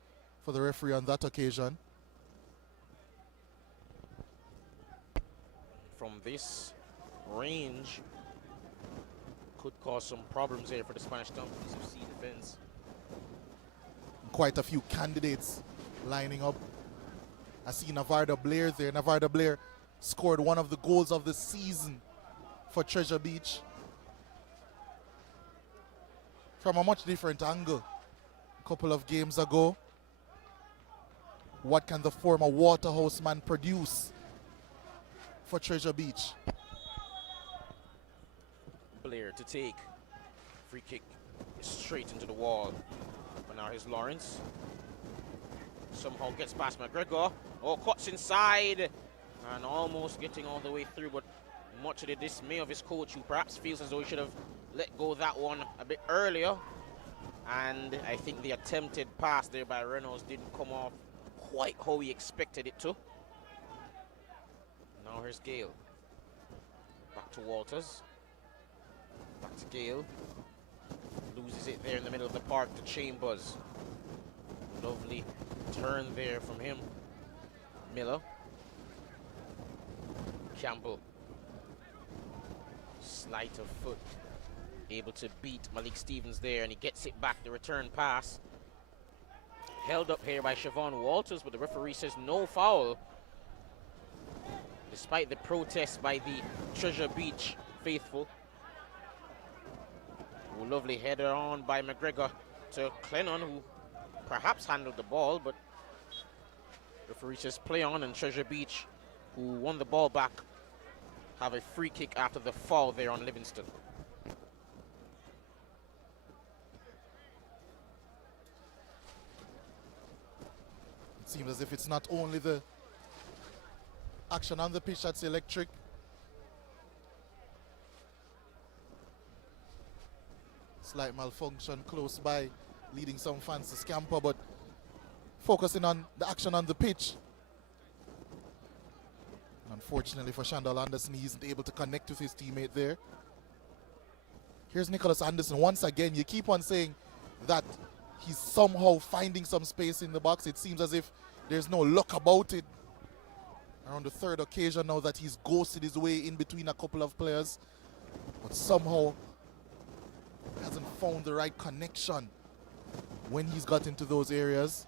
for the referee on that occasion. From this range, could cause some problems here for the Spanish Town Police FC defense. Quite a few candidates lining up. I see Navarda Blair there. Navarda Blair scored one of the goals of the season for Treasure Beach from a much different angle a couple of games ago. What can the former Waterhouse man produce for Treasure Beach? Blair to take. Free kick straight into the wall. But now here's Lawrence. Somehow gets past McGregor. Oh, cuts inside. And almost getting all the way through, but much of the dismay of his coach, who perhaps feels as though he should have let go that one a bit earlier. And I think the attempted pass there by Reynolds didn't come off quite how he expected it to. Now here's Gale. Back to Walters. Back to Gale. Loses it there in the middle of the park to Chambers. Lovely turn there from him. Miller. Campbell. Sleight of foot. Able to beat Malik Stevens there, and he gets it back. The return pass. Held up here by Siobhan Walters, but the referee says no foul. Despite the protest by the Treasure Beach faithful. Ooh, lovely header on by McGregor to Clennon, who perhaps handled the ball, but referee says play on, and Treasure Beach, who won the ball back, have a free kick after the foul there on Livingston. It seems as if it's not only the action on the pitch that's electric. Slight malfunction close by, leading some fans to scamper, but focusing on the action on the pitch. Unfortunately for Shandal Anderson, he isn't able to connect with his teammate there. Here's Nicholas Anderson. Once again, you keep on saying that he's somehow finding some space in the box. It seems as if there's no luck about it. Around the third occasion now that he's ghosted his way in between a couple of players, but somehow hasn't found the right connection when he's got into those areas.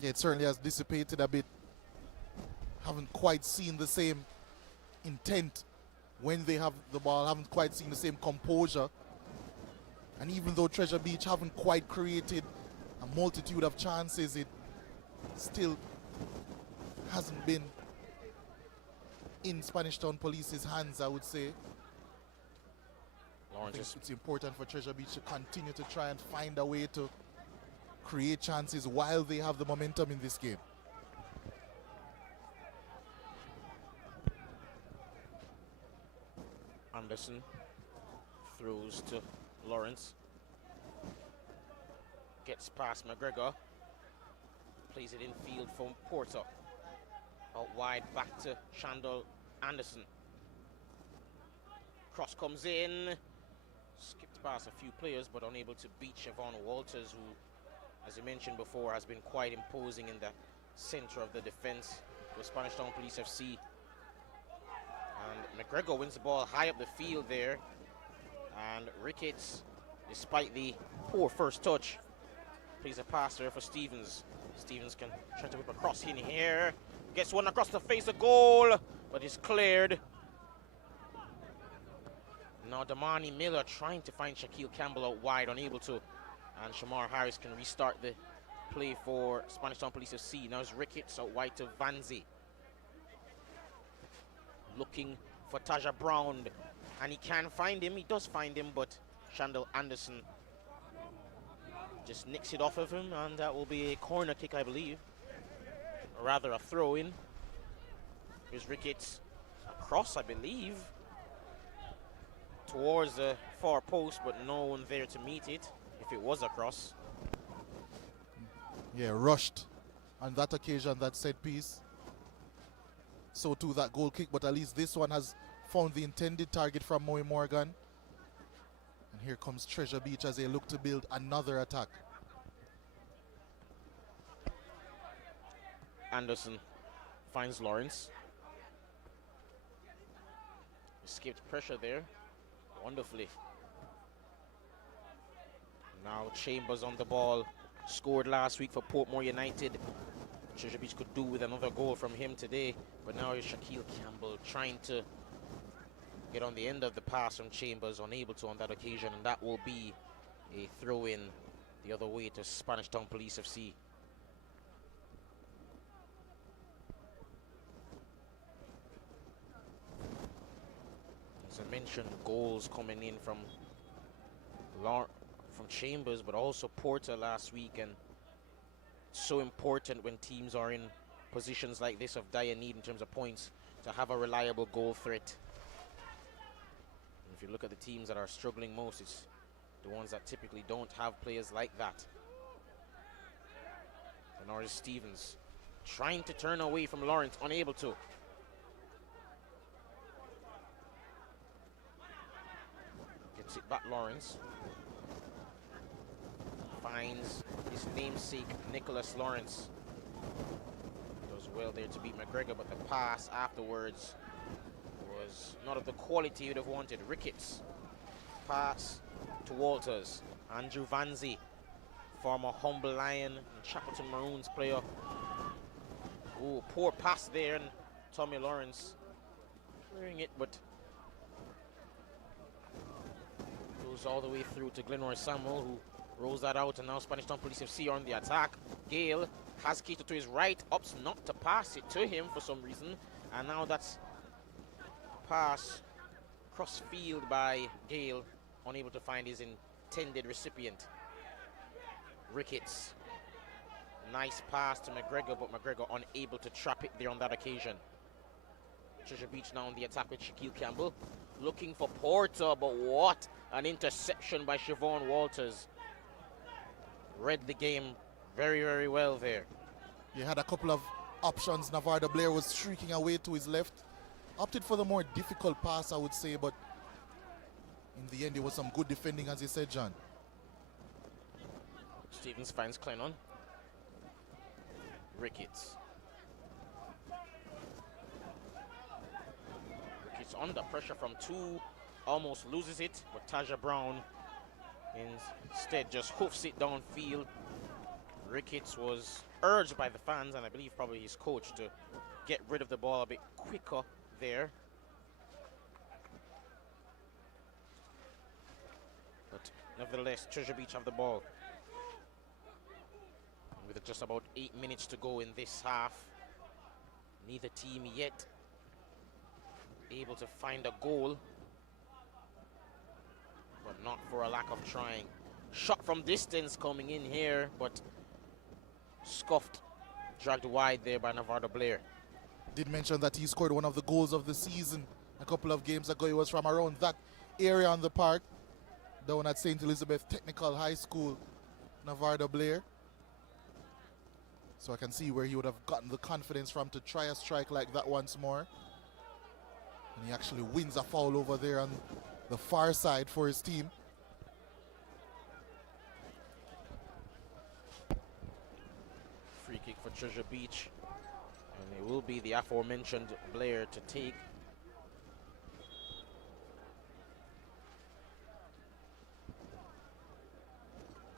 Yeah, it certainly has dissipated a bit. Haven't quite seen the same intent when they have the ball, haven't quite seen the same composure. And even though Treasure Beach haven't quite created a multitude of chances, it still hasn't been in Spanish Town Police's hands, I would say. I think it's important for Treasure Beach to continue to try and find a way to create chances while they have the momentum in this game. Anderson throws to Lawrence. Gets past McGregor. Plays it infield from Porter. Out wide back to Shandal Anderson. Cross comes in. Skipped past a few players but unable to beat Siobhan Walters, who, as you mentioned before, has been quite imposing in the center of the defense with Spanish Town Police FC. And McGregor wins the ball high up the field there. And Ricketts, despite the poor first touch, plays a pass there for Stevens. Stevens can try to whip across in here. Gets one across the face of goal, but is cleared. Now Damani Miller trying to find Shaquille Campbell out wide, unable to. And Shamar Harris can restart the play for Spanish Town Police FC. Now it's Ricketts out wide to Vanzi. Looking for Taja Brown, and he can find him. He does find him, but Shandal Anderson just nicks it off of him, and that will be a corner kick, I believe. Or rather, a throw-in. Here's Ricketts across, I believe, towards the far post, but no one there to meet it, if it was a cross. Yeah, rushed on that occasion, that set piece. So too that goal kick, but at least this one has found the intended target from Moe Morgan. And here comes Treasure Beach as they look to build another attack. Anderson finds Lawrence. Escaped pressure there wonderfully. Now Chambers on the ball. Scored last week for Portmore United. Treasure Beach could do with another goal from him today, but now is Shaquille Campbell trying to get on the end of the pass from Chambers, unable to on that occasion, and that will be a throw-in the other way to Spanish Town Police FC. As I mentioned, goals coming in from Chambers, but also Porter last week, and it's so important when teams are in positions like this of dire need in terms of points to have a reliable goal threat. And if you look at the teams that are struggling most, it's the ones that typically don't have players like that. Norris Stevens trying to turn away from Lawrence, unable to. Gets it back, Lawrence. Finds his namesake, Nicholas Lawrence. Does well there to beat McGregor, but the pass afterwards was not of the quality you'd have wanted. Ricketts. Pass to Walters. Andrew Vanzi, former Humble Lion and Shackleton Maroons player. Ooh, poor pass there, and Tommy Lawrence clearing it, but goes all the way through to Glenroy Samuel, who rolls that out, and now Spanish Town Police FC are on the attack. Gale has Keita to his right, opts not to pass it to him for some reason, and now that's pass cross field by Gale, unable to find his intended recipient. Ricketts, nice pass to McGregor, but McGregor unable to trap it there on that occasion. Treasure Beach now on the attack with Shaquille Campbell, looking for Porter, but what an interception by Siobhan Walters. Read the game very, very well there. He had a couple of options. Navardo Blair was shrieking away to his left. Opted for the more difficult pass, I would say, but in the end, it was some good defending, as you said, John. Stevens finds Clennon. Ricketts. Ricketts under pressure from two, almost loses it, but Taja Brown instead just hoofs it downfield. Ricketts was urged by the fans, and I believe probably his coach, to get rid of the ball a bit quicker there. But nevertheless, Treasure Beach have the ball. And with just about 8 minutes to go in this half, neither team yet able to find a goal, but not for a lack of trying. Shot from distance coming in here, but scuffed, dragged wide there by Navarro Blair. Did mention that he scored one of the goals of the season a couple of games ago. It was from around that area on the park, down at St. Elizabeth Technical High School, Navarro Blair. So I can see where he would have gotten the confidence from to try a strike like that once more. And he actually wins a foul over there on the far side for his team. Free kick for Treasure Beach, and it will be the aforementioned Blair to take.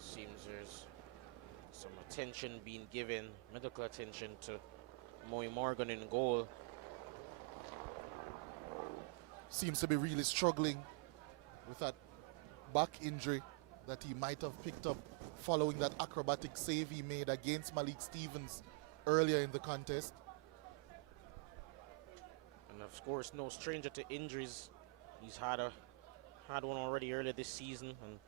Seems there's some attention being given, medical attention, to Moe Morgan in goal. Seems to be really struggling with that back injury that he might have picked up following that acrobatic save he made against Malik Stevens earlier in the contest. And of course, no stranger to injuries. He's had one already earlier this season, and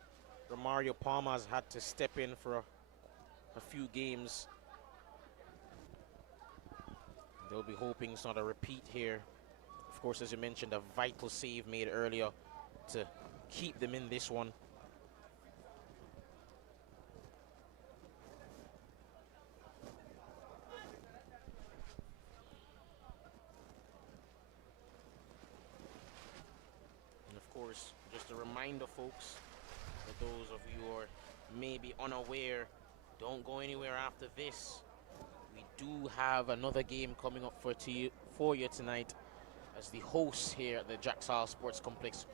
Romario Palma has had to step in for a few games. They'll be hoping it's not a repeat here. Of course, as you mentioned, a vital save made earlier to keep them in this one. And of course, just a reminder, folks, for those of you who are maybe unaware, don't go anywhere after this. We do have another game coming up for you tonight, as the hosts here at the Jacksal Sports Complex,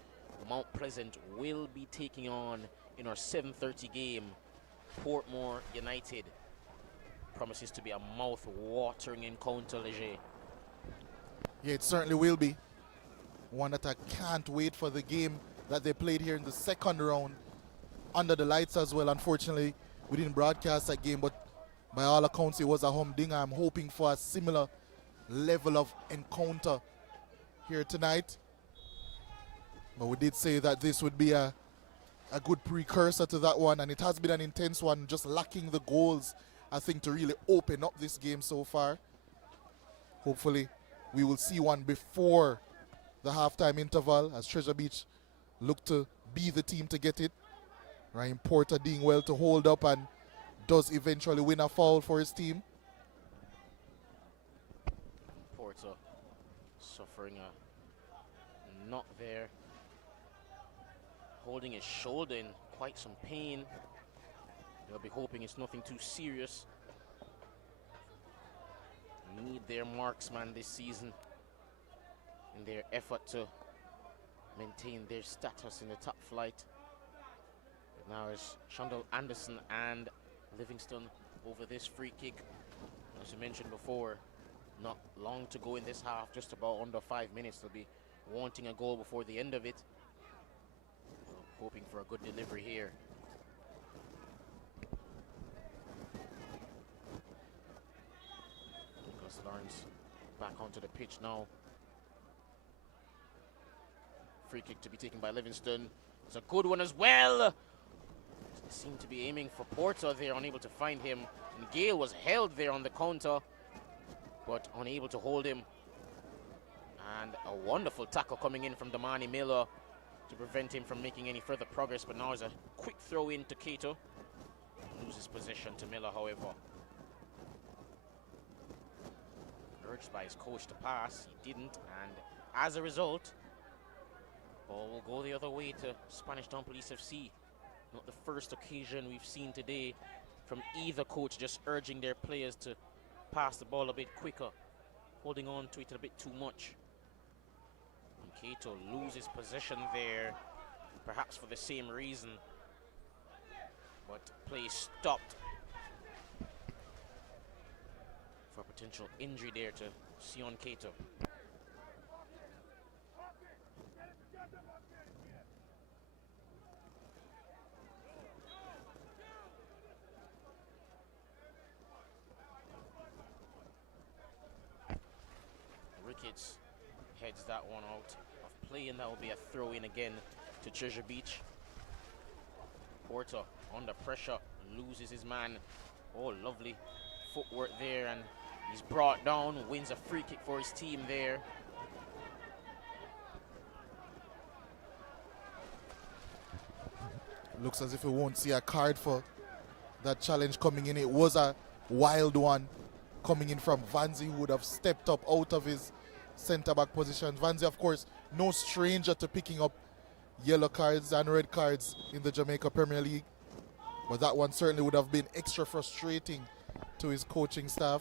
Mount Pleasant, will be taking on, in our 7:30 game, Portmore United. Promises to be a mouth-watering encounter, Leger. Yeah, it certainly will be. One that I can't wait for, the game that they played here in the second round under the lights as well. Unfortunately, we didn't broadcast that game, but by all accounts, it was a humdinger. I'm hoping for a similar level of encounter here tonight. But we did say that this would be a good precursor to that one, and it has been an intense one, just lacking the goals, I think, to really open up this game so far. Hopefully, we will see one before the halftime interval, as Treasure Beach look to be the team to get it. Ryan Porter doing well to hold up and does eventually win a foul for his team. Porter suffering a knock there, holding his shoulder in quite some pain. They'll be hoping it's nothing too serious. Need their marksman this season in their effort to maintain their status in the top flight. But now it's Shondell Anderson and Livingston over this free kick. As you mentioned before, not long to go in this half, just about under 5 minutes. They'll be wanting a goal before the end of it. Hoping for a good delivery here. Nicholas Lawrence back onto the pitch now. Free kick to be taken by Livingston. It's a good one as well. Seemed to be aiming for Porter there, unable to find him. And Gale was held there on the counter, but unable to hold him. And a wonderful tackle coming in from Damani Miller to prevent him from making any further progress. But now there's a quick throw in to Cato. Loses possession to Miller, however. Urged by his coach to pass, he didn't, and as a result, ball will go the other way to Spanish Town Police FC. Not the first occasion we've seen today from either coach just urging their players to pass the ball a bit quicker, holding on to it a bit too much. And Cato loses possession there, perhaps for the same reason, but play stopped for potential injury there to Sion Kato. Ricketts heads that one out of play, and that will be a throw in again to Treasure Beach. Porter under pressure, loses his man. Oh, lovely footwork there, and he's brought down, wins a free kick for his team there. Looks as if we won't see a card for that challenge coming in. It was a wild one coming in from Vanzi, who would have stepped up out of his centre-back position. Vanzi, of course, no stranger to picking up yellow cards and red cards in the Jamaica Premier League. But that one certainly would have been extra frustrating to his coaching staff,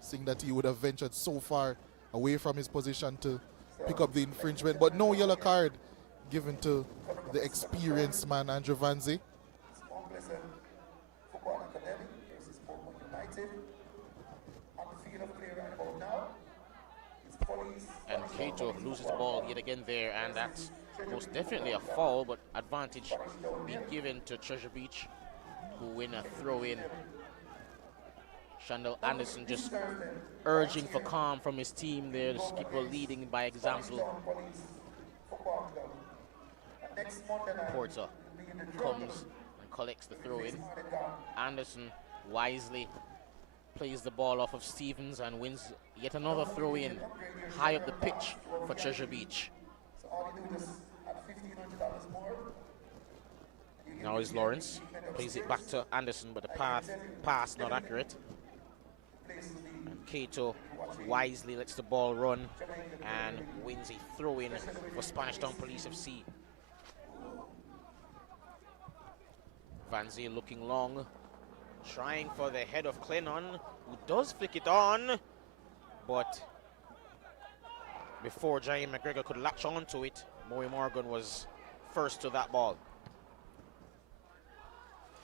seeing that he would have ventured so far away from his position to pick up the infringement. But no yellow card given to the experienced man, Andrew Vanzi. And Kato loses the ball yet again there, and that's most definitely a foul, but advantage being given to Treasure Beach, who win a throw-in. Shandell Anderson just urging for calm from his team there, the skipper leading by example. Porter comes and collects the throw-in. Anderson wisely plays the ball off of Stevens and wins yet another throw-in high up the pitch for Treasure Beach. Now is Lawrence, plays it back to Anderson, but the pass not accurate. And Kato wisely lets the ball run and wins a throw-in for Spanish Town Police FC. Vanzi looking long, trying for the head of Clennon, who does flick it on, but before Jaime McGregor could latch onto it, Moe Morgan was first to that ball.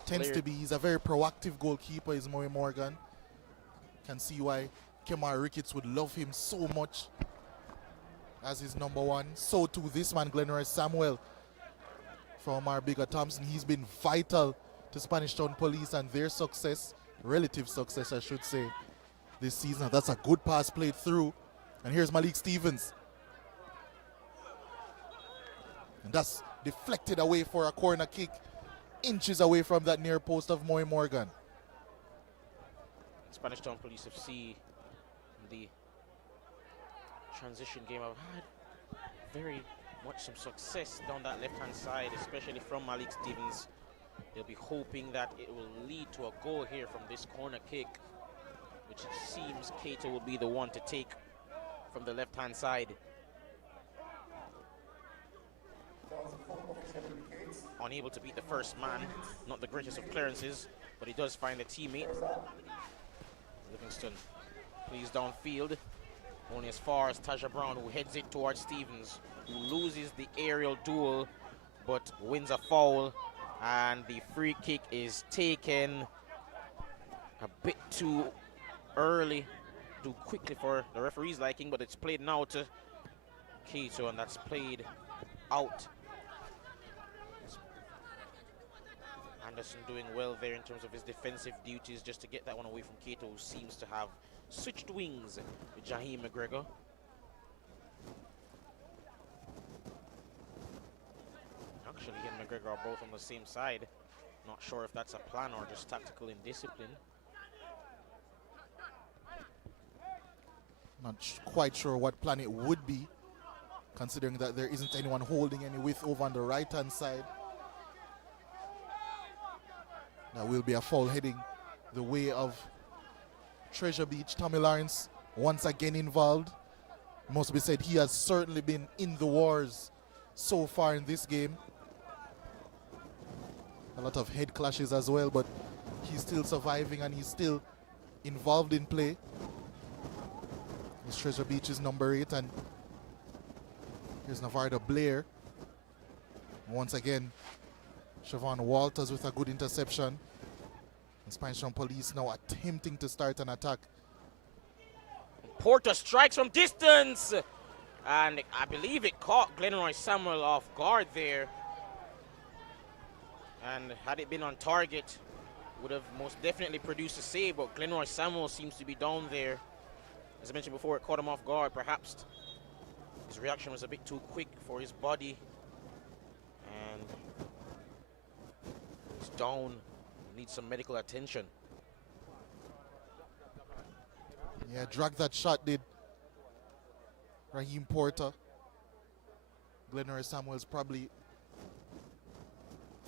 Tends to be, he's a very proactive goalkeeper, is Moe Morgan. Can see why Kemar Ricketts would love him so much as his number one. So too this man, Glenroy Samuel from our bigger Thompson. He's been vital to Spanish Town Police and their success, relative success I should say, this season. That's a good pass played through. And here's Malik Stevens. And that's deflected away for a corner kick, inches away from that near post of Moe Morgan. Spanish Town Police FC, the transition game, have had very much some success down that left-hand side, especially from Malik Stevens. They'll be hoping that it will lead to a goal here from this corner kick, which it seems Kato will be the one to take from the left-hand side. Unable to beat the first man, not the greatest of clearances, but he does find a teammate. Livingston plays downfield, only as far as Taja Brown, who heads it towards Stevens, who loses the aerial duel, but wins a foul, and the free kick is taken a bit too early, too quickly for the referee's liking, but it's played now to Kato, and that's played out. Anderson doing well there in terms of his defensive duties, just to get that one away from Kato, who seems to have switched wings with Jaheim McGregor. Actually, he and McGregor are both on the same side. Not sure if that's a plan or just tactical indiscipline. Not quite sure what plan it would be, considering that there isn't anyone holding any width over on the right-hand side. That will be a foul heading the way of Treasure Beach. Tommy Lawrence once again involved. Must be said, he has certainly been in the wars so far in this game. A lot of head clashes as well, but he's still surviving and he's still involved in play. This Treasure Beach is number 8, and here's Navardo Blair. Once again, Siobhan Walters with a good interception. And Spanish Town Police now attempting to start an attack Porter strikes from distance. And I believe it caught Glenroy Samuel off guard there. And had it been on target, would have most definitely produced a save, but Glenroy Samuel seems to be down there. As I mentioned before, it caught him off guard. Perhaps his reaction was a bit too quick for his body. And he's down, needs some medical attention. Yeah, drag that shot, did Raheem Porter. Glenroy Samuels probably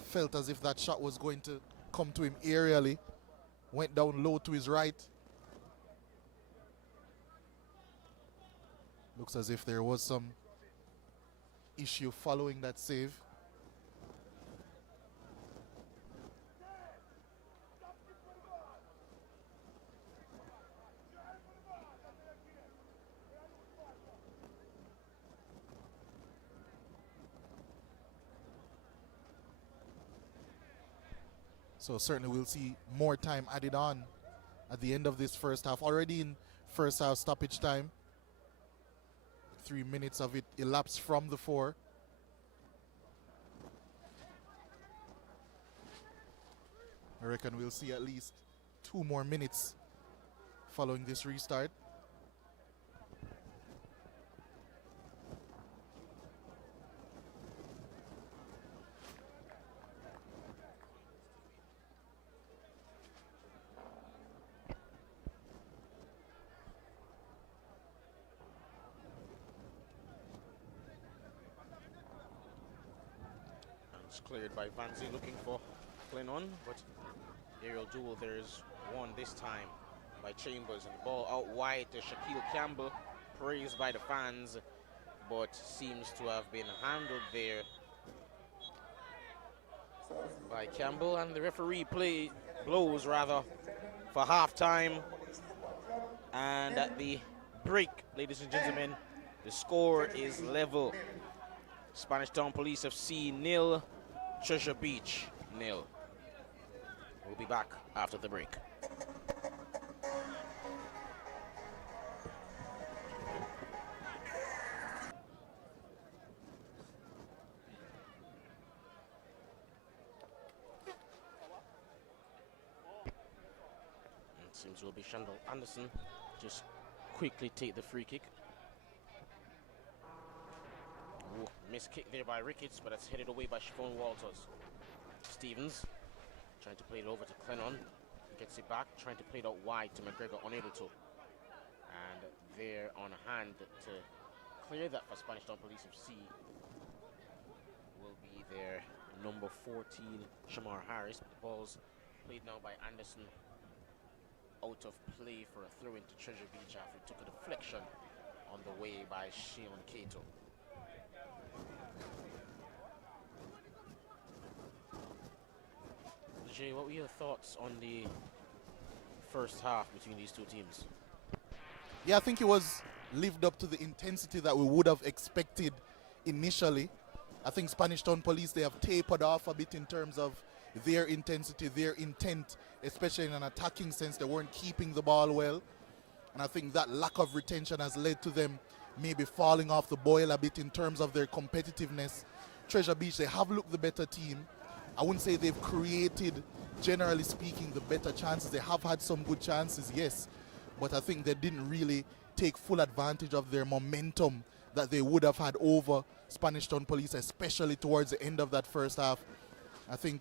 felt as if that shot was going to come to him aerially. Went down low to his right. Looks as if there was some issue following that save. So certainly we'll see more time added on at the end of this first half. Already in first half stoppage time. 3 minutes of it elapsed from the 4. I reckon we'll see at least 2 more minutes following this restart. Cleared by Vanzi looking for Glennon, but aerial duel, there is one this time by Chambers, and the ball out wide to Shaquille Campbell, praised by the fans, but seems to have been handled there by Campbell, and the referee blows for halftime. And at the break, ladies and gentlemen, the score is level. Spanish Town Police FC 0, Treasure Beach 0. We'll be back after the break. It seems it will be Shandell Anderson just quickly take the free kick. Ooh, missed kick there by Ricketts, but it's headed away by Siobhan Walters. Stevens trying to play it over to Clennon. He gets it back, trying to play it out wide to McGregor, unable to. And there on hand to clear that for Spanish Town Police FC will be their number 14, Shamar Harris. But the ball's played now by Anderson out of play for a throw into Treasure Beach after it took a deflection on the way by Sheon Cato. Jay, what were your thoughts on the first half between these two teams? Yeah, I think it was lived up to the intensity that we would have expected initially. I think Spanish Town Police, they have tapered off a bit in terms of their intensity, their intent, especially in an attacking sense. They weren't keeping the ball well. And I think that lack of retention has led to them maybe falling off the boil a bit in terms of their competitiveness. Treasure Beach, they have looked the better team. I wouldn't say they've created, generally speaking, the better chances. They have had some good chances, yes. But I think they didn't really take full advantage of their momentum that they would have had over Spanish Town Police, especially towards the end of that first half. I think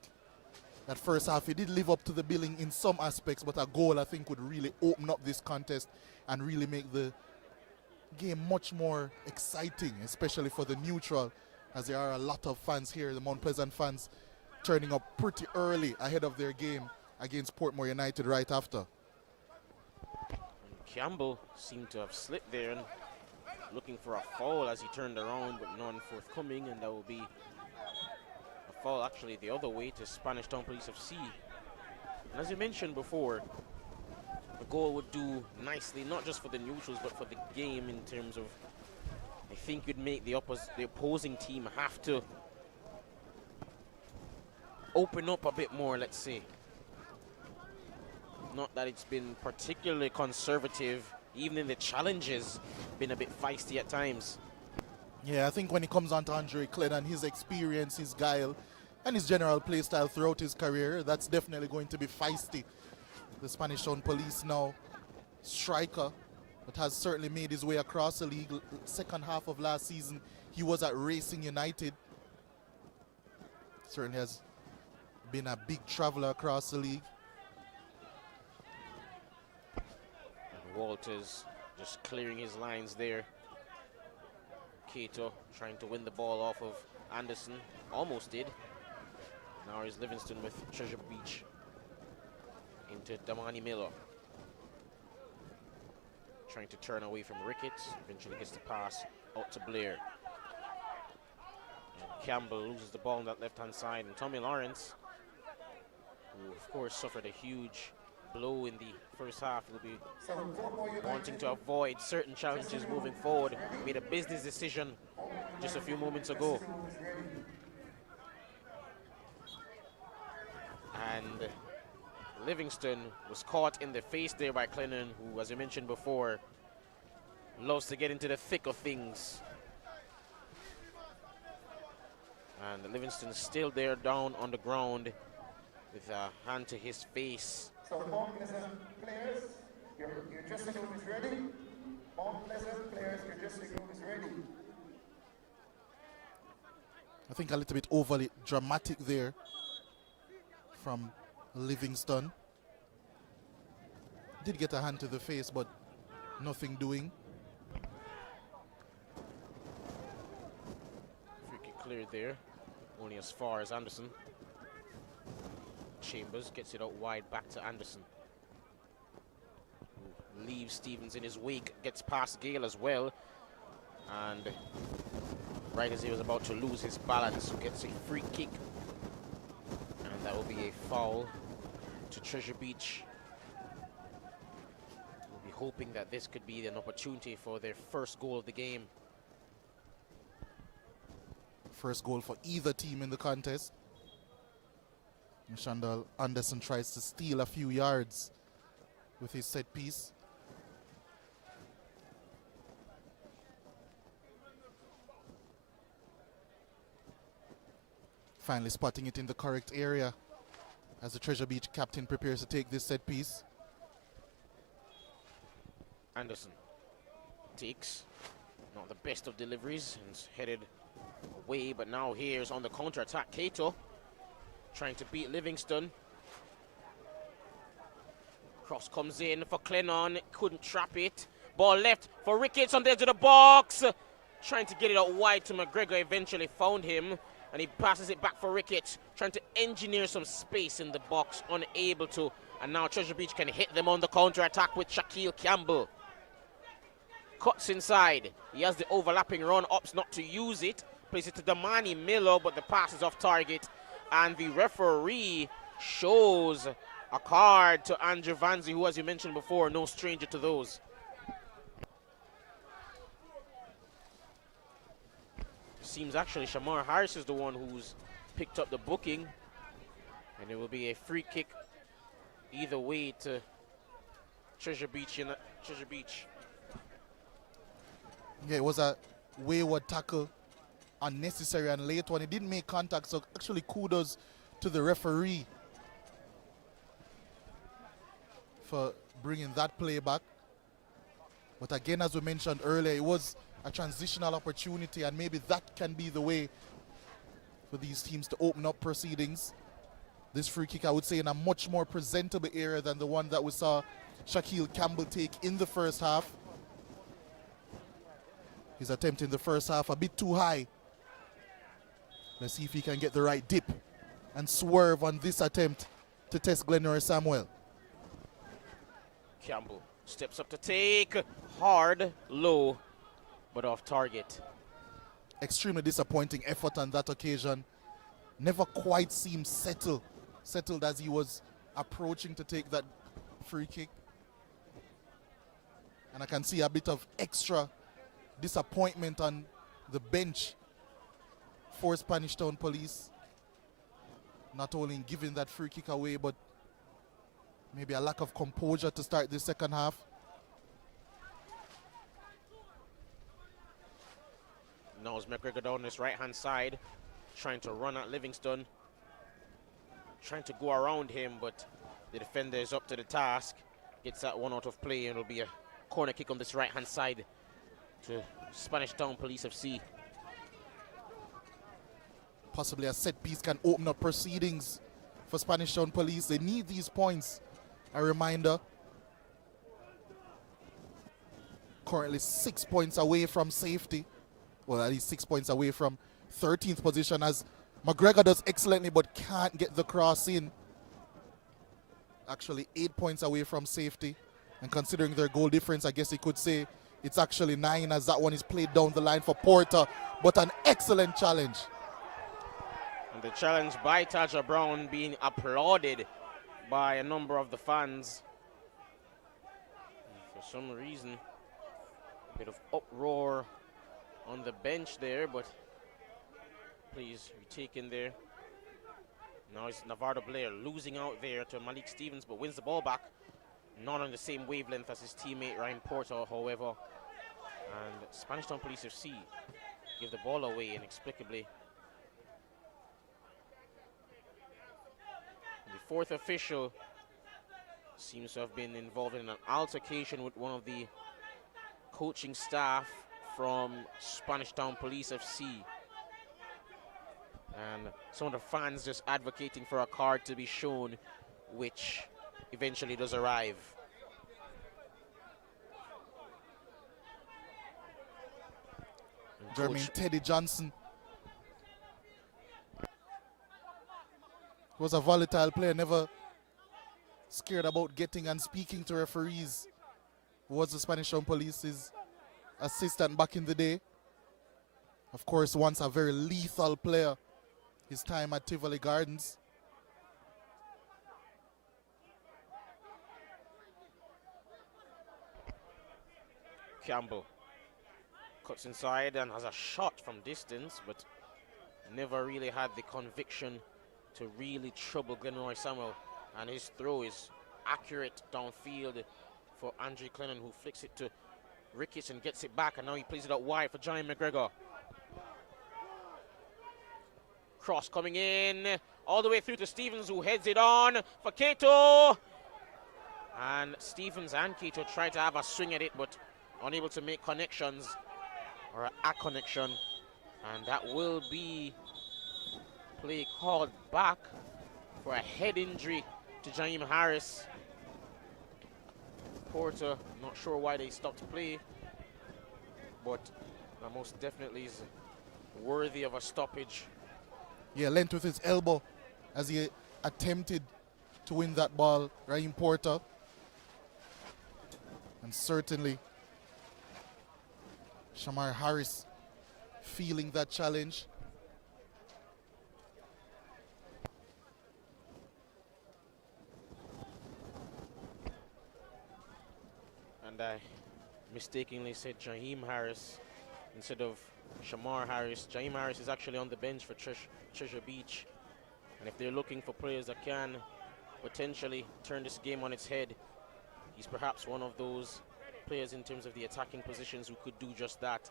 that first half, it did live up to the billing in some aspects, but a goal, I think, would really open up this contest and really make the game much more exciting, especially for the neutral, as there are a lot of fans here, the Mount Pleasant fans, turning up pretty early ahead of their game against Portmore United right after. And Campbell seemed to have slipped there and looking for a foul as he turned around, but none forthcoming, and that will be a foul actually the other way to Spanish Town Police FC. And as you mentioned before, the goal would do nicely, not just for the neutrals, but for the game in terms of, I think you'd make the opposing team have to open up a bit more, let's say. Not that it's been particularly conservative even in the challenges, been a bit feisty at times. Yeah, I think when it comes on to Andre Clennon, his experience, his guile, and his general play style throughout his career, that's definitely going to be feisty. The Spanish Town Police now striker that has certainly made his way across the league. Second half of last season, he was at Racing United. Certainly has been a big traveler across the league. And Walters just clearing his lines there. Cato trying to win the ball off of Anderson. Almost did. Now here's Livingston with Treasure Beach into Damani Miller. Trying to turn away from Ricketts. Eventually gets the pass out to Blair. And Campbell loses the ball on that left-hand side. And Tommy Lawrence, who of course suffered a huge blow in the first half, will be wanting to avoid certain challenges moving forward. Made a business decision just a few moments ago. And Livingston was caught in the face there by Clennon, who, as I mentioned before, loves to get into the thick of things. And Livingston still there down on the ground with a hand to his face. So Mount Pleasant players, your dressing room is ready. Mount Pleasant players, your dressing room is ready. I think a little bit overly dramatic there from Livingston. Did get a hand to the face, but nothing doing. Free kick cleared there, only as far as Anderson. Chambers gets it out wide back to Anderson, who leaves Stevens in his wake, gets past Gale as well, and right as he was about to lose his balance, gets a free kick, and that will be a foul to Treasure Beach. We'll be hoping that this could be an opportunity for their first goal of the game. First goal for either team in the contest. Shandal Anderson tries to steal a few yards with his set piece. Finally spotting it in the correct area as the Treasure Beach captain prepares to take this set piece. Anderson takes, not the best of deliveries, and is headed away, but now here's on the counter-attack Cato, trying to beat Livingston. Cross comes in for Clennon, couldn't trap it. Ball left for Ricketts on the edge of the box. Trying to get it out wide to McGregor, eventually found him. And he passes it back for Ricketts, trying to engineer some space in the box, unable to. And now Treasure Beach can hit them on the counter-attack with Shaquille Campbell. Cuts inside. He has the overlapping run, opts not to use it. Plays it to Damani Miller, but the pass is off target. And the referee shows a card to Andrew Vanzi, who, as you mentioned before, no stranger to those. Seems actually Shamar Harris is the one who's picked up the booking. And it will be a free kick either way to Treasure Beach. Yeah, it was a wayward tackle. Unnecessary and late one. It didn't make contact, so actually kudos to the referee for bringing that play back. But again, as we mentioned earlier, it was a transitional opportunity, and maybe that can be the way for these teams to open up proceedings. This free kick, I would say, in a much more presentable area than the one that we saw Shaquille Campbell take in the first half. His attempt in the first half a bit too high. Let's see if he can get the right dip and swerve on this attempt to test Glenroy Samuel. Campbell steps up to take. Hard, low, but off target. Extremely disappointing effort on that occasion. Never quite seemed settled as he was approaching to take that free kick. And I can see a bit of extra disappointment on the bench for Spanish Town Police. Not only in giving that free kick away, but maybe a lack of composure to start the second half. McGregor down this right-hand side, trying to run at Livingston, trying to go around him, but the defender is up to the task. Gets that one out of play, and it'll be a corner kick on this right-hand side to Spanish Town Police FC. Possibly a set piece can open up proceedings for Spanish Town Police. They need these points. A reminder, currently 6 points away from safety. Well, at least 6 points away from 13th position, as McGregor does excellently but can't get the cross in. Actually 8 points away from safety. And considering their goal difference, I guess you could say it's actually 9, as that one is played down the line for Porter. But an excellent challenge. And the challenge by Taja Brown being applauded by a number of the fans. And for some reason, a bit of uproar on the bench there, but please be taken there. Now it's Navarro Blair losing out there to Malik Stevens, but wins the ball back. Not on the same wavelength as his teammate Ryan Porter, however. And Spanish Town Police FC give the ball away inexplicably. The fourth official seems to have been involved in an altercation with one of the coaching staff from Spanish Town Police FC. And some of the fans just advocating for a card to be shown, which eventually does arrive. Jermaine Teddy Johnson was a volatile player, never scared about getting and speaking to referees. Was the Spanish Town Police's assistant back in the day. Of course, once a very lethal player, his time at Tivoli Gardens. Campbell cuts inside and has a shot from distance, but never really had the conviction to really trouble Glenroy Samuel. And his throw is accurate downfield for Andre Clennon, who flicks it to Ricketts and gets it back, and now he plays it out wide for Johnny McGregor. Cross coming in, all the way through to Stevens, who heads it on for Cato. And Stevens and Cato try to have a swing at it, but unable to make connections, or a connection. And that will be play called back for a head injury to Jaheim Harris. Porter, not sure why they stopped play, but most definitely is worthy of a stoppage. Yeah, length with his elbow as he attempted to win that ball, Raheem Porter. And certainly Shamar Harris feeling that challenge. And I mistakenly said Jaheim Harris instead of Shamar Harris. Jaheim Harris is actually on the bench for Treasure Beach. And if they're looking for players that can potentially turn this game on its head, he's perhaps one of those players in terms of the attacking positions who could do just that.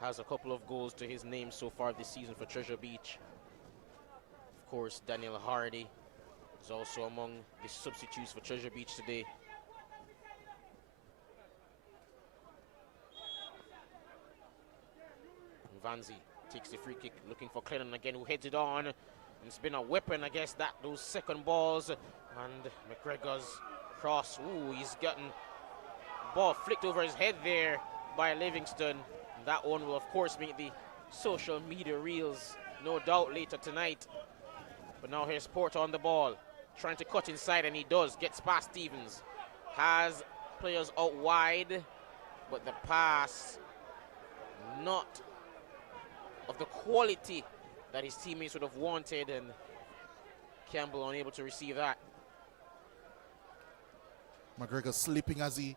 Has a couple of goals to his name so far this season for Treasure Beach. Of course, Daniel Hardy is also among the substitutes for Treasure Beach today. Vanzi takes the free kick, looking for Clennon again, who heads it on. And it's been a weapon, I guess, that those second balls. And McGregor's cross. Ooh, he's gotten ball flicked over his head there by Livingston. And that one will, of course, make the social media reels, no doubt, later tonight. But now here's Porter on the ball, trying to cut inside, and he does. Gets past Stevens. Has players out wide, but the pass not of the quality that his teammates would have wanted, and Campbell unable to receive that. McGregor slipping as he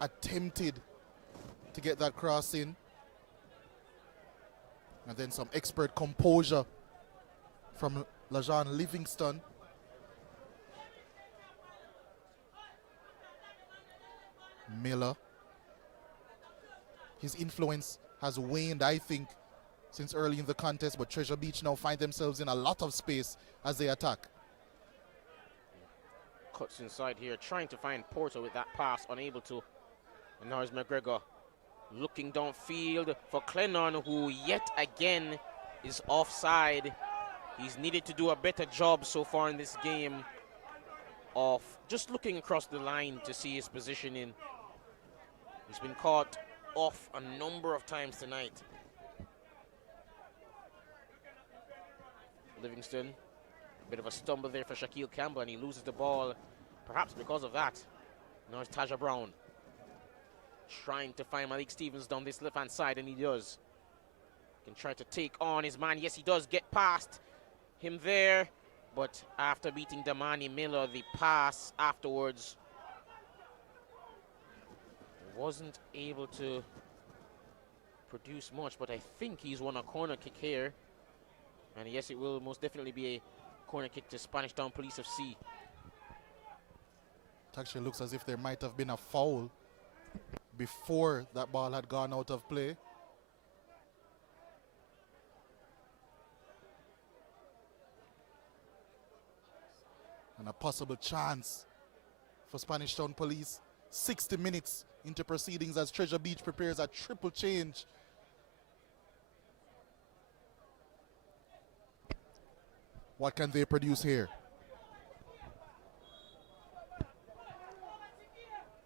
attempted to get that cross in. And then some expert composure from Lajan Livingston. Miller. His influence has waned, I think, since early in the contest, but Treasure Beach now find themselves in a lot of space as they attack. Cuts inside here, trying to find Porter with that pass, unable to. And now is McGregor looking downfield for Clennon, who yet again is offside. He's needed to do a better job so far in this game of just looking across the line to see his positioning. He's been caught off a number of times tonight. Livingston, a bit of a stumble there for Shaquille Campbell, and he loses the ball, perhaps because of that. Now it's Taja Brown trying to find Malik Stevens down this left-hand side, and he does. Can try to take on his man. Yes, he does get past him there, but after beating Damani Miller, the pass afterwards wasn't able to produce much, but I think he's won a corner kick here. And yes, it will most definitely be a corner kick to Spanish Town Police FC. It actually looks as if there might have been a foul before that ball had gone out of play. And a possible chance for Spanish Town Police. 60 minutes into proceedings as Treasure Beach prepares a triple change. What can they produce here?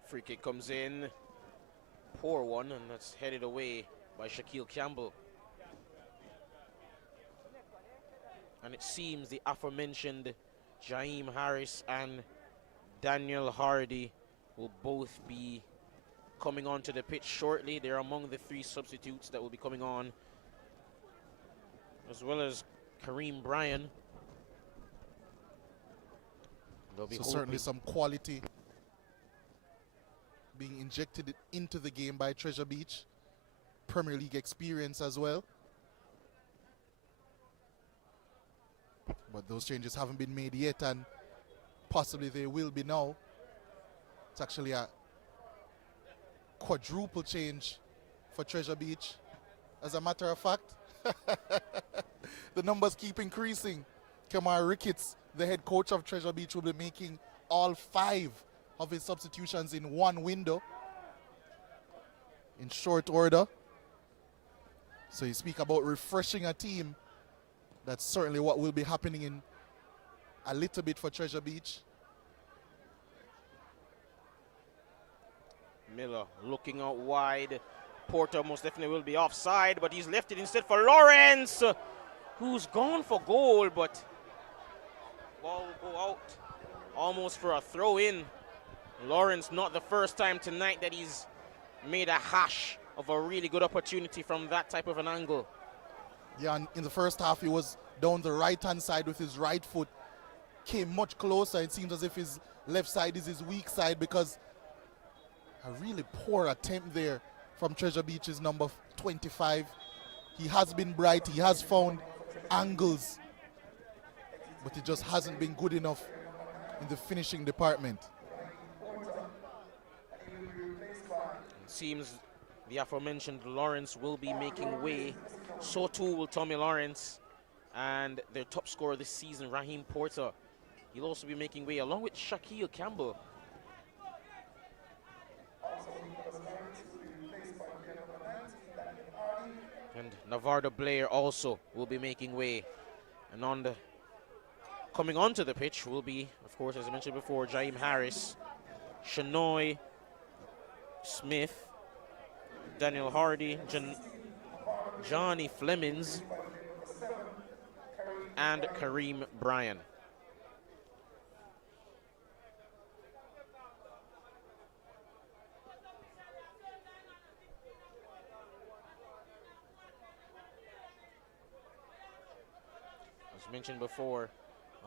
Free kick comes in. Poor one, and that's headed away by Shaquille Campbell. And it seems the aforementioned Jaheim Harris and Daniel Hardy will both be coming onto the pitch shortly. They're among the 3 substitutes that will be coming on, as well as Kareem Bryan. So certainly some quality being injected into the game by Treasure Beach. Premier League experience as well. But those changes haven't been made yet, and possibly they will be now. It's actually a quadruple change for Treasure Beach. As a matter of fact, the numbers keep increasing. Kamar Ricketts, the head coach of Treasure Beach, will be making all 5 of his substitutions in one window in short order. So you speak about refreshing a team. That's certainly what will be happening in a little bit for Treasure Beach. Miller looking out wide. Porter most definitely will be offside, but he's left it instead for Lawrence, who's gone for goal, but ball will go out almost for a throw in. Lawrence, not the first time tonight that he's made a hash of a really good opportunity from that type of an angle. Yeah, and in the first half he was down the right-hand side with his right foot. Came much closer. It seems as if his left side is his weak side, because a really poor attempt there from Treasure Beach's number 25. He has been bright. He has found angles, but it just hasn't been good enough in the finishing department. It seems the aforementioned Lawrence will be making way. So too will Tommy Lawrence, and their top scorer this season, Raheem Porter. He'll also be making way along with Shaquille Campbell. And Navardo Blair also will be making way. And on the coming onto the pitch will be, of course, as I mentioned before, Jaheim Harris, Shanoy Smith, Daniel Hardy, Johnny Flemings, and Kareem Bryan. As mentioned before,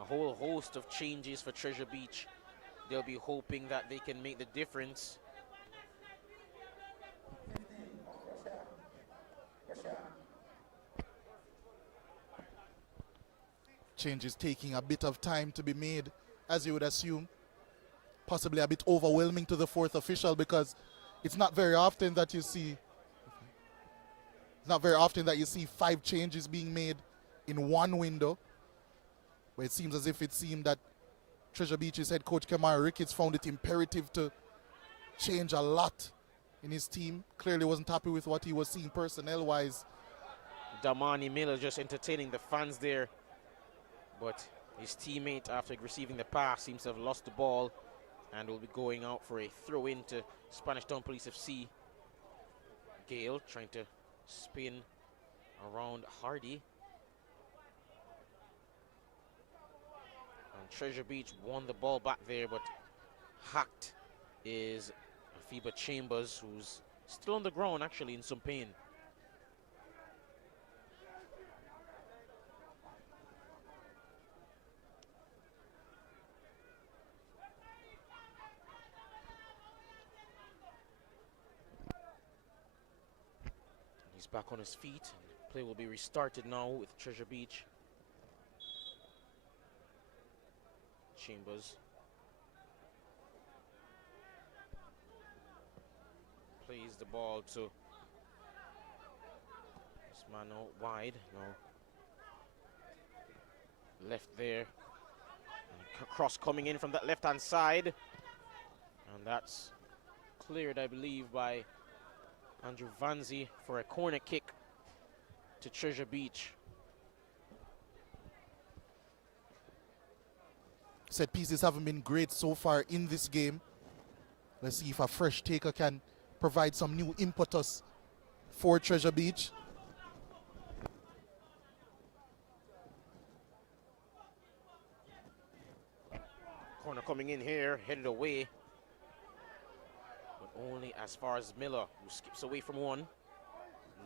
a whole host of changes for Treasure Beach. They'll be hoping that they can make the difference. Changes taking a bit of time to be made, as you would assume. Possibly a bit overwhelming to the 4th official, because it's not very often that you see It's not very often that you see 5 changes being made in one window. But it seems as if it seemed that Treasure Beach's head coach Kamara Ricketts found it imperative to change a lot in his team. Clearly wasn't happy with what he was seeing personnel-wise. Damani Miller just entertaining the fans there. But his teammate, after receiving the pass, seems to have lost the ball and will be going out for a throw-in to Spanish Town Police FC. Gale trying to spin around Hardy. And Treasure Beach won the ball back there, but hacked is Afiba Chambers, who's still on the ground actually in some pain. He's back on his feet, and play will be restarted now with Treasure Beach. Chambers plays the ball to this man out wide. No, left there. And cross coming in from that left-hand side, and that's cleared, I believe, by Andrew Vanzi for a corner kick to Treasure Beach. Set pieces haven't been great so far in this game. Let's see if a fresh taker can provide some new impetus for Treasure Beach. Corner coming in here, headed away. But only as far as Miller, who skips away from one.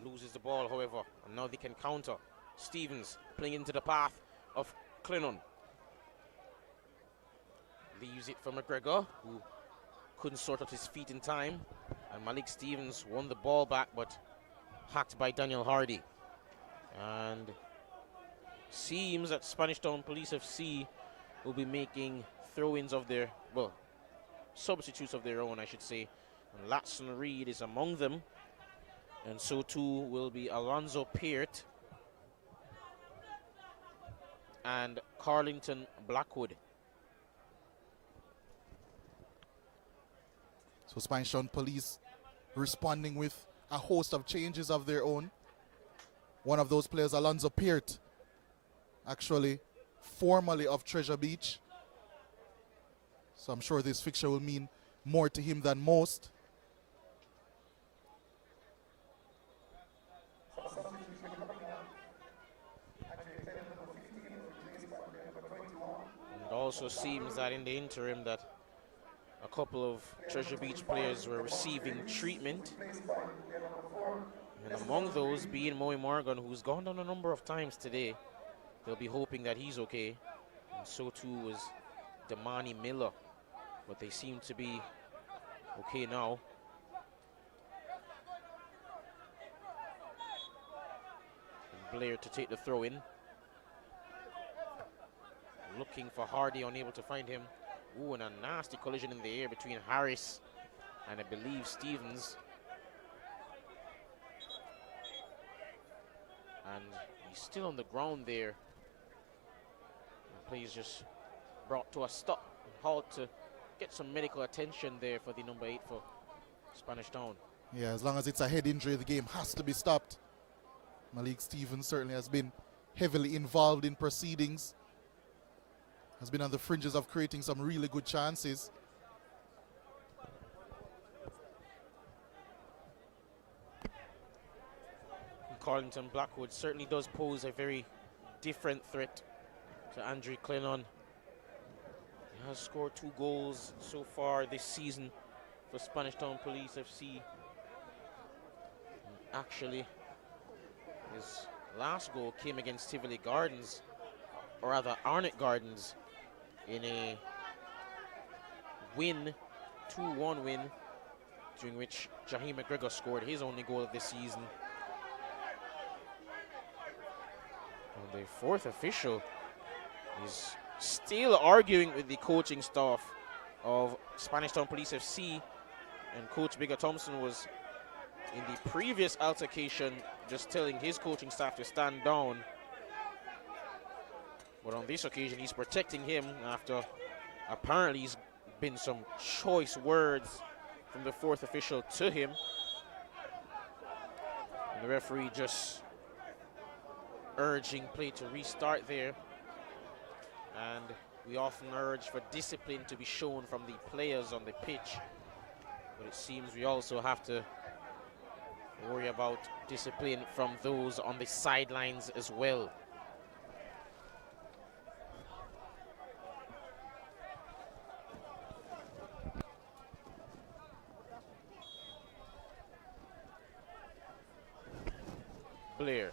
Loses the ball, however, and now they can counter. Stevens playing into the path of Clennon. Leaves it for McGregor, who couldn't sort out his feet in time. And Malik Stevens won the ball back, but hacked by Daniel Hardy. And seems that Spanish Town Police FC will be making throw-ins of their, well, substitutes of their own, I should say. And Latson Reed is among them. And so too will be Alonzo Peart and Carlington Blackwood. So Spanish Town Police responding with a host of changes of their own. One of those players, Alonzo Peart, actually formerly of Treasure Beach. So I'm sure this fixture will mean more to him than most. It also seems that in the interim that a couple of Treasure Beach players were receiving treatment. And among those being Moe Morgan, who's gone down a number of times today. They'll be hoping that he's okay. And so too was Damani Miller. But they seem to be okay now. And Blair to take the throw in. Looking for Hardy, unable to find him. Ooh, and a nasty collision in the air between Harris and I believe Stevens. And he's still on the ground there. The play is just brought to a stop. Halt to get some medical attention there for the number 8 for Spanish Town. Yeah, as long as it's a head injury, the game has to be stopped. Malik Stevens certainly has been heavily involved in proceedings. Has been on the fringes of creating some really good chances. Carlington Blackwood certainly does pose a very different threat to Andrew Clennon. He has scored 2 goals so far this season for Spanish Town Police FC. And actually, his last goal came against Tivoli Gardens, or rather Arnott Gardens, in a win, 2-1 win, during which Jaheim McGregor scored his only goal of the season. And the 4th official is still arguing with the coaching staff of Spanish Town Police FC, and Coach Bigger Thompson was in the previous altercation, just telling his coaching staff to stand down. But on this occasion, he's protecting him after apparently he's been some choice words from the fourth official to him. And the referee just urging play to restart there. And we often urge for discipline to be shown from the players on the pitch. But it seems we also have to worry about discipline from those on the sidelines as well. Blair.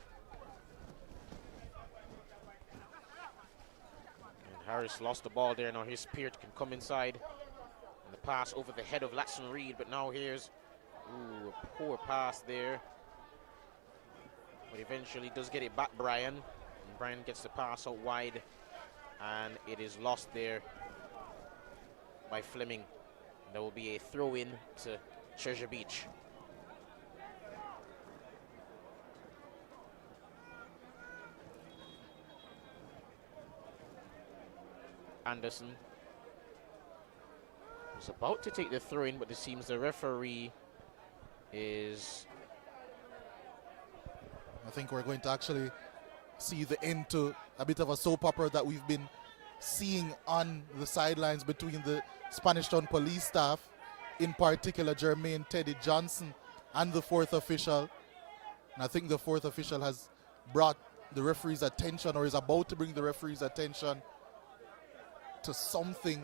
And Harris lost the ball there. Now his Peart can come inside. And the pass over the head of Latson Reed. But now here's a poor pass there. But eventually does get it back, Brian. And Brian gets the pass out wide. And it is lost there by Fleming. There will be a throw-in to Treasure Beach. Anderson was about to take the throw-in, but it seems the referee is... I think we're going to actually see the end to a bit of a soap opera that we've been seeing on the sidelines between the Spanish Town police staff, in particular Jermaine Teddy Johnson, and the fourth official. And I think the fourth official has brought the referee's attention, or is about to bring the referee's attention to something.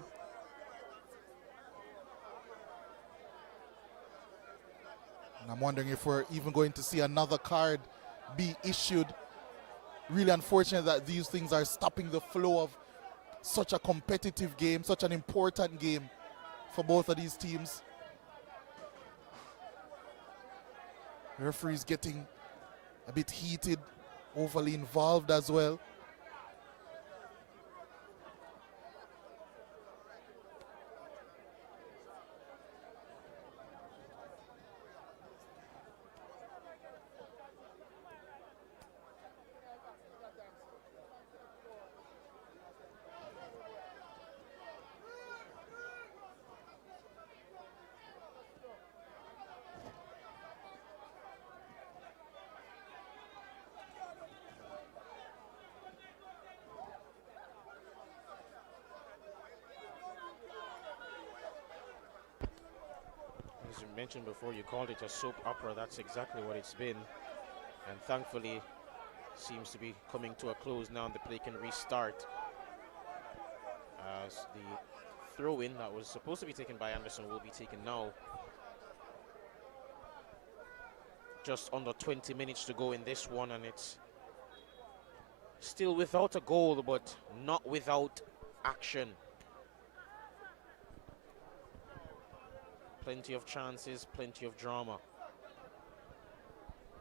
And I'm wondering if we're even going to see another card be issued. Really unfortunate that these things are stopping the flow of such a competitive game, such an important game for both of these teams. The referee's getting a bit heated, overly involved as well. As you mentioned before, you called it a soap opera. That's exactly what it's been. And thankfully, seems to be coming to a close now, and the play can restart. As the throw-in that was supposed to be taken by Anderson will be taken now. Just under 20 minutes to go in this one, and it's still without a goal, but not without action. Plenty of chances, plenty of drama.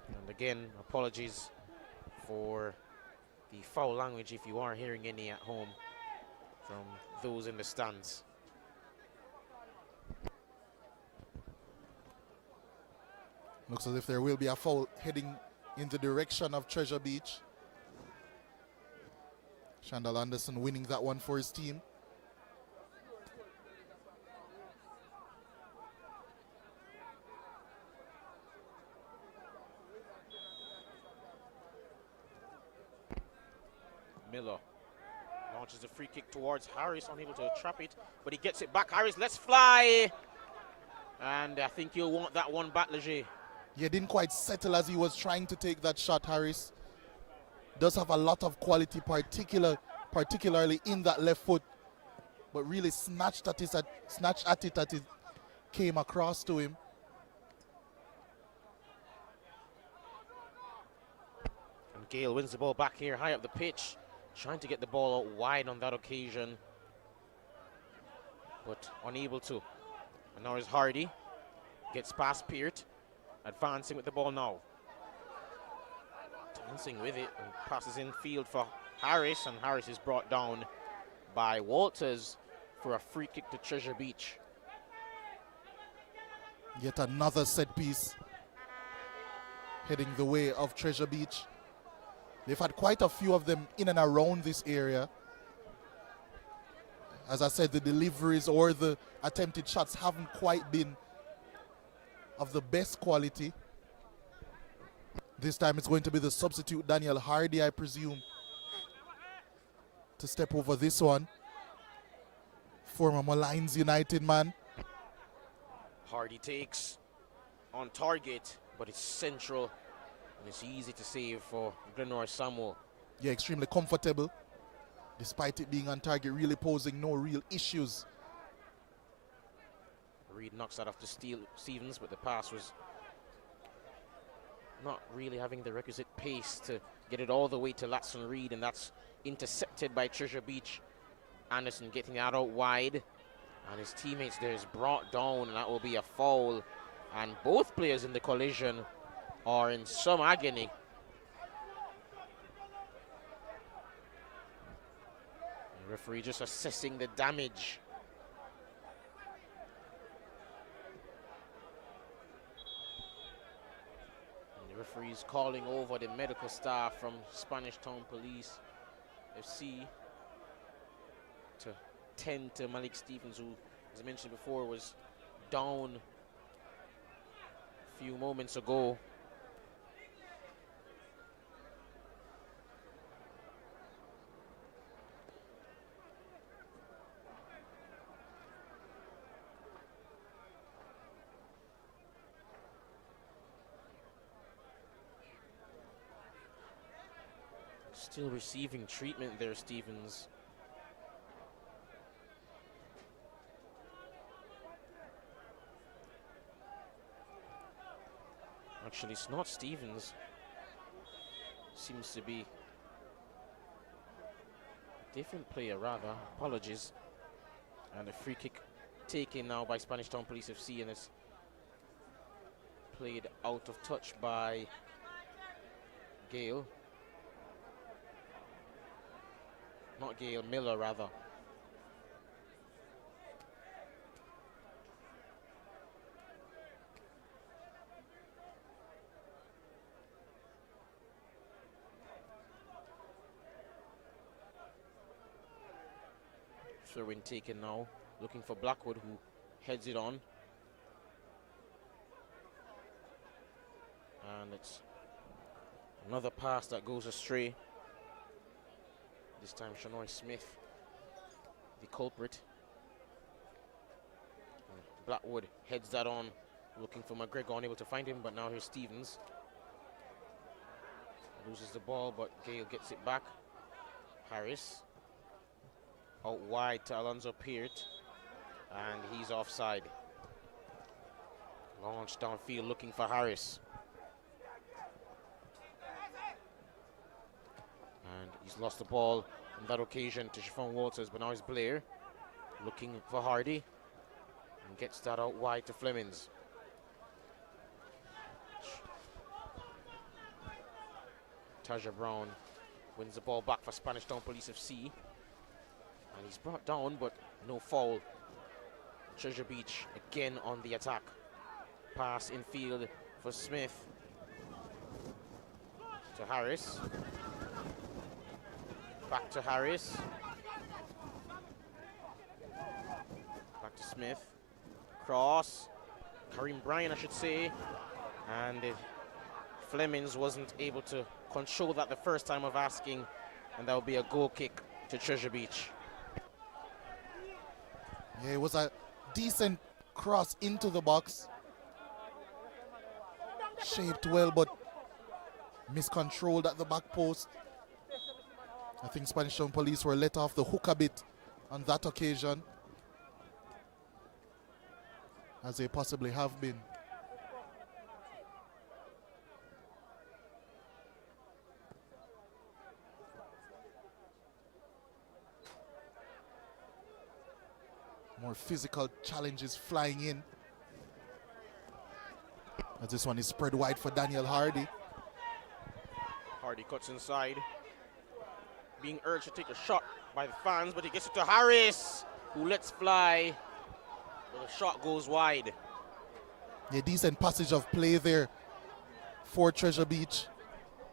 And again, apologies for the foul language if you are hearing any at home from those in the stands. Looks as if there will be a foul heading in the direction of Treasure Beach. Shandal Anderson winning that one for his team. Miller launches a free kick towards Harris, unable to trap it, but he gets it back. Harris, let's fly! And I think you'll want that one back, Leger. Yeah, didn't quite settle as he was trying to take that shot. Harris does have a lot of quality, particularly in that left foot, but really snatched at it as it came across to him. And Gale wins the ball back here, high up the pitch, trying to get the ball out wide on that occasion, but unable to. And now is Hardy, gets past Peart, advancing with the ball now. Dancing with it, and passes in field for Harris, and Harris is brought down by Walters for a free kick to Treasure Beach. Yet another set piece heading the way of Treasure Beach. They've had quite a few of them in and around this area. As I said, the deliveries or the attempted shots haven't quite been of the best quality. This time it's going to be the substitute Daniel Hardy, I presume, to step over this one. Former Malines United man. Hardy takes on target, but it's central and it's easy to save for Glenroy Samuel. Yeah, extremely comfortable, despite it being on target, really posing no real issues. Reed knocks that off to Stevens, but the pass was not really having the requisite pace to get it all the way to Latson Reed, and that's intercepted by Treasure Beach. Anderson getting that out wide, and his teammates there is brought down, and that will be a foul. And both players in the collision are in some agony. The referee just assessing the damage. And the referee is calling over the medical staff from Spanish Town Police FC to tend to Malik Stevens, who, as I mentioned before, was down a few moments ago. Still receiving treatment there, Stevens. Actually, it's not Stevens. Seems to be a different player, rather. Apologies. And a free kick taken now by Spanish Town Police FC, and it's played out of touch by Gale. Not Gale, Miller, rather. Throw-in taken now, looking for Blackwood, who heads it on. And it's another pass that goes astray. This time Shanoy Smith, the culprit. And Blackwood heads that on, looking for McGregor, unable to find him, but now here's Stevens. Loses the ball, but Gale gets it back. Harris. Out wide to Alonzo Peart, and he's offside. Launch downfield looking for Harris. And he's lost the ball on that occasion to Chiffon Walters, but now it's Blair looking for Hardy and gets that out wide to Flemings. Taja Brown wins the ball back for Spanish Town Police FC. And he's brought down, but no foul. Treasure Beach again on the attack. Pass infield for Smith. To Harris. Back to Harris. Back to Smith. Cross. Kareem Bryan, I should say. And Flemings wasn't able to control that the first time of asking. And that will be a goal kick to Treasure Beach. Yeah, it was a decent cross into the box. Shaped well, but miscontrolled at the back post. I think Spanish Town Police were let off the hook a bit on that occasion, as they possibly have been. More physical challenges flying in. As this one is spread wide for Daniel Hardy. Hardy cuts inside. Being urged to take a shot by the fans, but he gets it to Harris, who lets fly. But the shot goes wide. A decent passage of play there for Treasure Beach.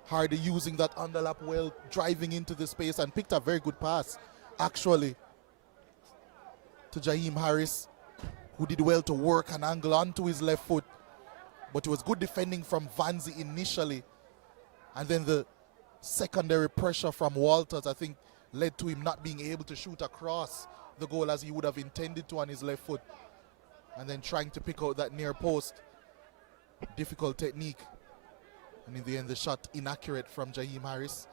Hardy using that underlap well, driving into the space and picked a very good pass, actually, to Jaheim Harris, who did well to work an angle onto his left foot. But it was good defending from Vanzi initially. And then the secondary pressure from Walters, I think, led to him not being able to shoot across the goal as he would have intended to on his left foot. And then trying to pick out that near post. Difficult technique. And in the end, the shot inaccurate from Jaheim Harris.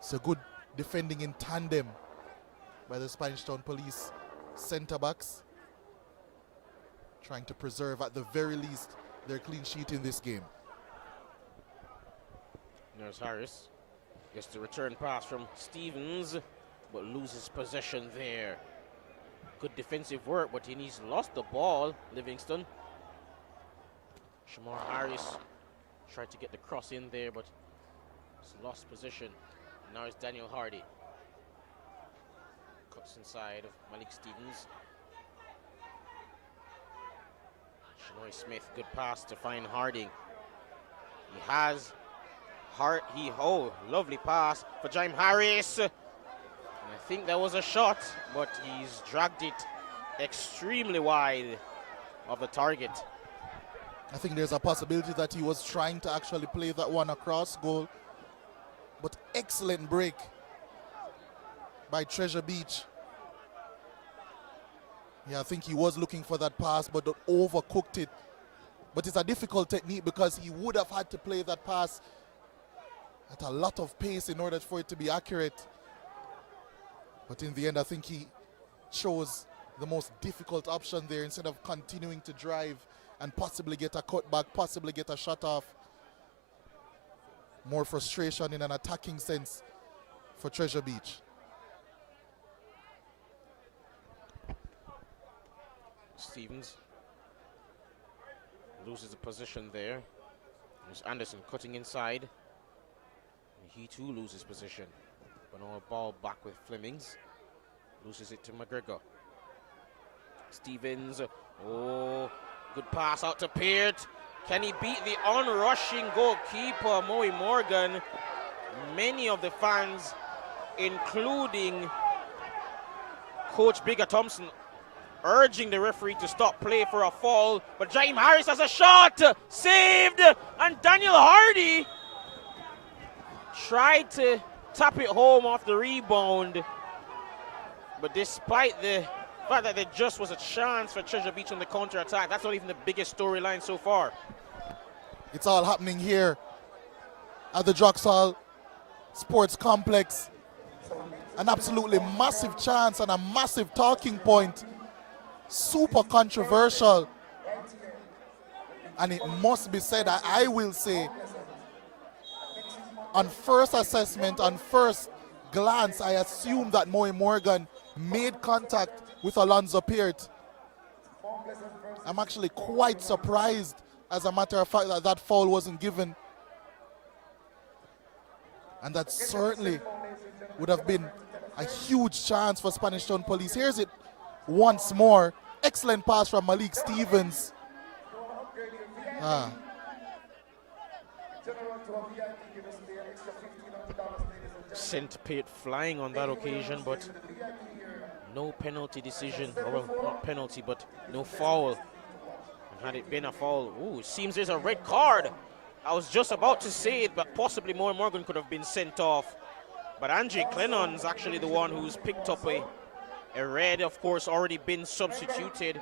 So good defending in tandem by the Spanish Town Police centre-backs. Trying to preserve, at the very least, their clean sheet in this game. There's Harris. Gets the return pass from Stevens, but loses possession there. Good defensive work, but he's lost the ball, Livingston. Shamar Harris tried to get the cross in there, but it's lost position. Now it's Daniel Hardy. Cuts inside of Malik Stevens. Shanoy Smith, good pass to find Harding. He has lovely pass for Jaheim Harris. And I think that was a shot, but he's dragged it extremely wide of the target. I think there's a possibility that he was trying to actually play that one across goal. But excellent break by Treasure Beach. Yeah, I think he was looking for that pass, but overcooked it. But it's a difficult technique because he would have had to play that pass at a lot of pace in order for it to be accurate. But in the end, I think he chose the most difficult option there instead of continuing to drive and possibly get a cutback, possibly get a shot off. More frustration in an attacking sense for Treasure Beach. Stevens loses the position there. There's Anderson cutting inside. And he too loses position. But now a ball back with Flemings. Loses it to McGregor. Stevens. Oh, good pass out to Peart. Can he beat the onrushing goalkeeper, Moe Morgan? Many of the fans, including Coach Bigger Thompson, urging the referee to stop play for a foul. But Jaheim Harris has a shot. Saved. And Daniel Hardy tried to tap it home off the rebound. But despite the fact that there just was a chance for Treasure Beach on the counter-attack, that's not even the biggest storyline so far. It's all happening here at the Droxall Sports Complex. An absolutely massive chance and a massive talking point. Super controversial. And it must be said, I will say, on first assessment, on first glance, I assume that Moe Morgan made contact with Alonzo Peart. I'm actually quite surprised, as a matter of fact, that foul wasn't given. And that certainly would have been a huge chance for Spanish Town Police. Here's it once more. Excellent pass from Malik Stevens. Sent Peart flying on that occasion, but no penalty decision. Well, not penalty, but no foul. And had it been a foul, it seems there's a red card. I was just about to say it, but possibly Moe Morgan could have been sent off. But Andre Clennon's actually the one who's picked up a red, of course, already been substituted.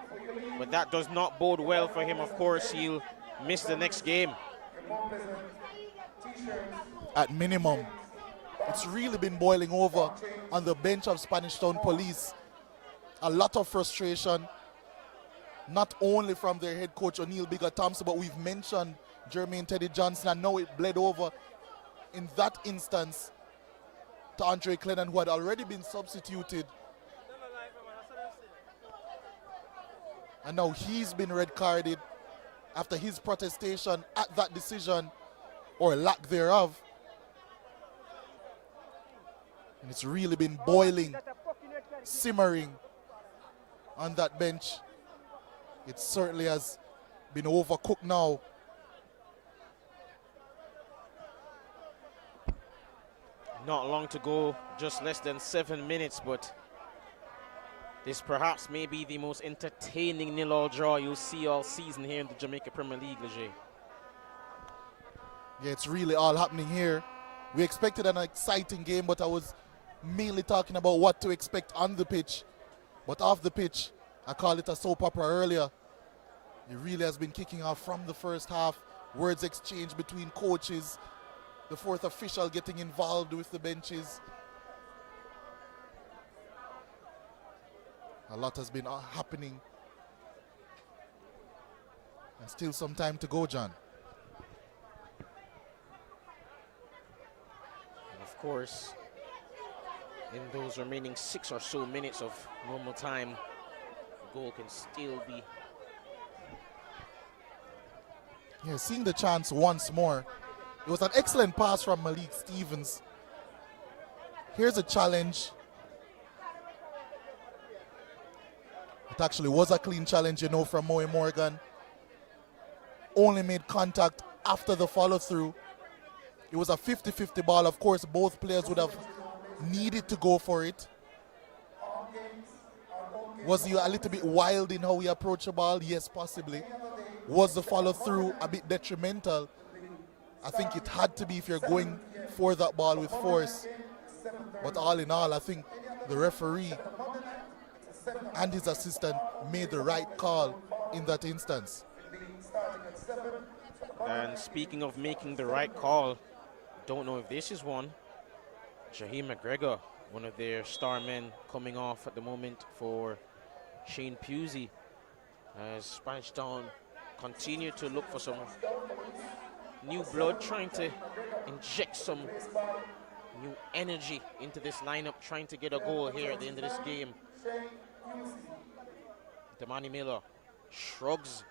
But that does not bode well for him. Of course, he'll miss the next game. At minimum. It's really been boiling over on the bench of Spanish Town Police. A lot of frustration, not only from their head coach O'Neal Bigger Thompson, but we've mentioned Jermaine Teddy Johnson, and now it bled over in that instance to Andre Clennon, who had already been substituted. And now he's been red carded after his protestation at that decision, or lack thereof. And it's really been boiling, simmering on that bench. It certainly has been overcooked now Not long to go, just less than 7 minutes, but this perhaps may be the most entertaining nil-all draw you'll see all season here in the Jamaica Premier League, Leger. Yeah, it's really all happening here. We expected an exciting game, but I was mainly talking about what to expect on the pitch. But off the pitch, I called it a soap opera earlier. It really has been kicking off from the first half. Words exchanged between coaches, the fourth official getting involved with the benches. A lot has been happening. And still some time to go, John. And of course, in those remaining 6 or so minutes of normal time, the goal can still be. Yeah, seeing the chance once more. It was an excellent pass from Malik Stevens. Here's a challenge. It actually was a clean challenge, you know, from Moe Morgan. Only made contact after the follow-through. It was a 50-50 ball. Of course, both players would have needed to go for it. Was he a little bit wild in how he approached the ball? Yes, possibly. Was the follow-through a bit detrimental? I think it had to be if you're going for that ball with force. But all in all, I think the referee and his assistant made the right call in that instance. And speaking of making the right call, don't know if this is one. Jaheim McGregor, one of their star men, coming off at the moment for Shane Pusey, as Spanish Town continue to look for some new blood, trying to inject some new energy into this lineup, trying to get a goal here at the end of this game. Damani Miller shrugs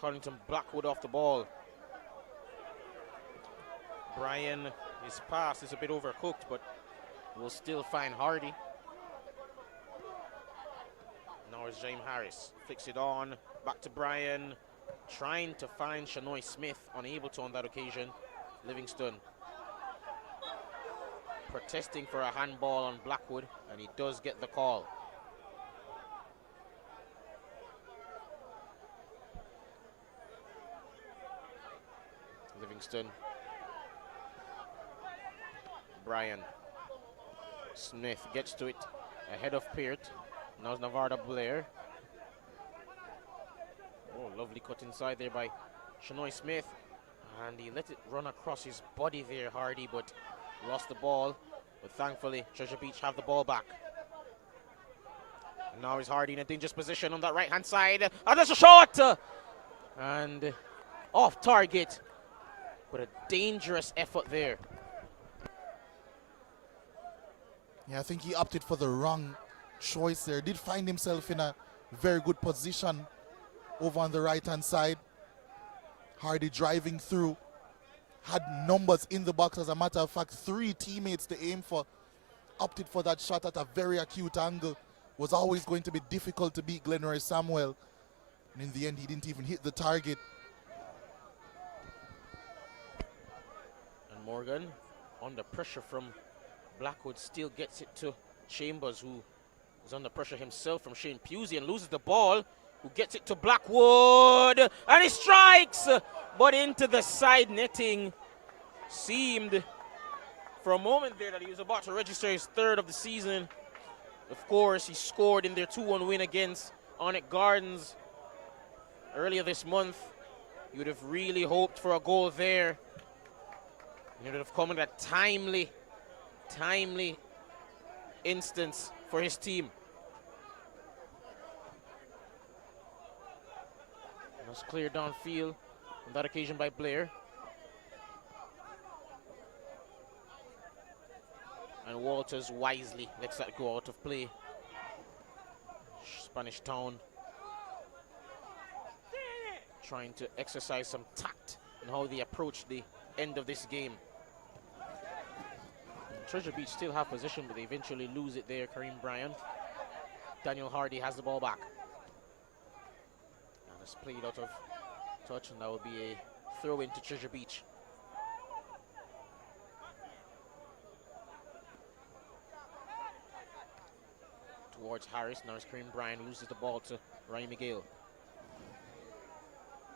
Carlington Blackwood off the ball. Brian, his pass is a bit overcooked, but will still find Hardy. Now it's James Harris, flicks it on, back to Brian, trying to find Shanoy Smith, unable to on that occasion. Livingston protesting for a handball on Blackwood, and he does get the call. Livingston. Brian. Smith gets to it ahead of Peart. Now Navarda Blair. Oh, lovely cut inside there by Shanoy Smith. And he let it run across his body there, Hardy, but lost the ball. But thankfully, Treasure Beach have the ball back. And now is Hardy in a dangerous position on that right-hand side. And there's a shot! And off target. But a dangerous effort there. Yeah, I think he opted for the wrong choice there. Did find himself in a very good position over on the right-hand side. Hardy driving through. Had numbers in the box, as a matter of fact. 3 teammates to aim for. Opted for that shot at a very acute angle. Was always going to be difficult to beat Glenroy Samuel. And in the end, he didn't even hit the target. And Morgan, under pressure from Blackwood, still gets it to Chambers, who is under pressure himself from Shane Pusey, and loses the ball. Who gets it to Blackwood, and he strikes, but into the side netting. Seemed for a moment there that he was about to register his 3rd of the season. Of course, he scored in their 2-1 win against Onyx Gardens earlier this month. You would have really hoped for a goal there. It would have come at a timely instance for his team. It was cleared downfield on that occasion by Blair. And Walters wisely lets that go out of play. Spanish Town trying to exercise some tact in how they approach the end of this game. Treasure Beach still have possession, but they eventually lose it there. Kareem Bryan. Daniel Hardy has the ball back. And it's played out of touch, and that will be a throw into Treasure Beach. towards Harris. Now it's Kareem Bryan loses the ball to Ryan McGill.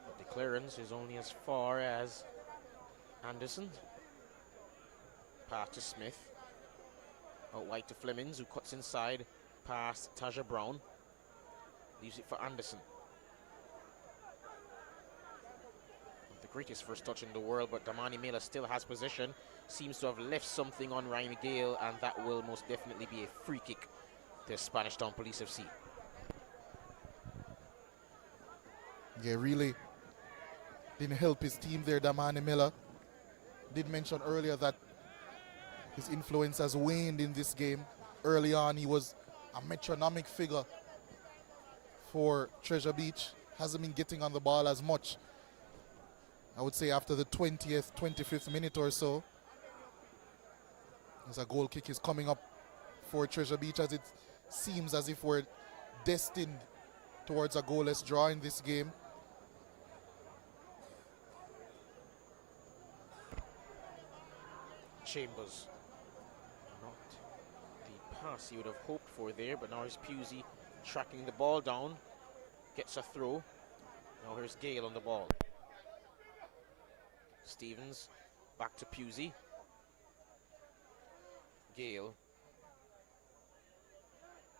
But the clearance is only as far as Anderson. Pass to Smith. Out wide to Flemings, who cuts inside past Taja Brown. Leaves it for Anderson. Not the greatest first touch in the world, but Damani Miller still has possession. Seems to have left something on Ryan McGill, and that will most definitely be a free kick to Spanish Town Police FC. Yeah, really didn't help his team there, Damani Miller. Did mention earlier that his influence has waned in this game. Early on, he was a metronomic figure for Treasure Beach. Hasn't been getting on the ball as much. I would say after the 20th, 25th minute or so. As a goal kick is coming up for Treasure Beach, as it seems as if we're destined towards a goalless draw in this game. Chambers. Not the pass you would have hoped for there, but now here's Pusey tracking the ball down. Gets a throw. Now here's Gale on the ball. Stevens back to Pusey. Gale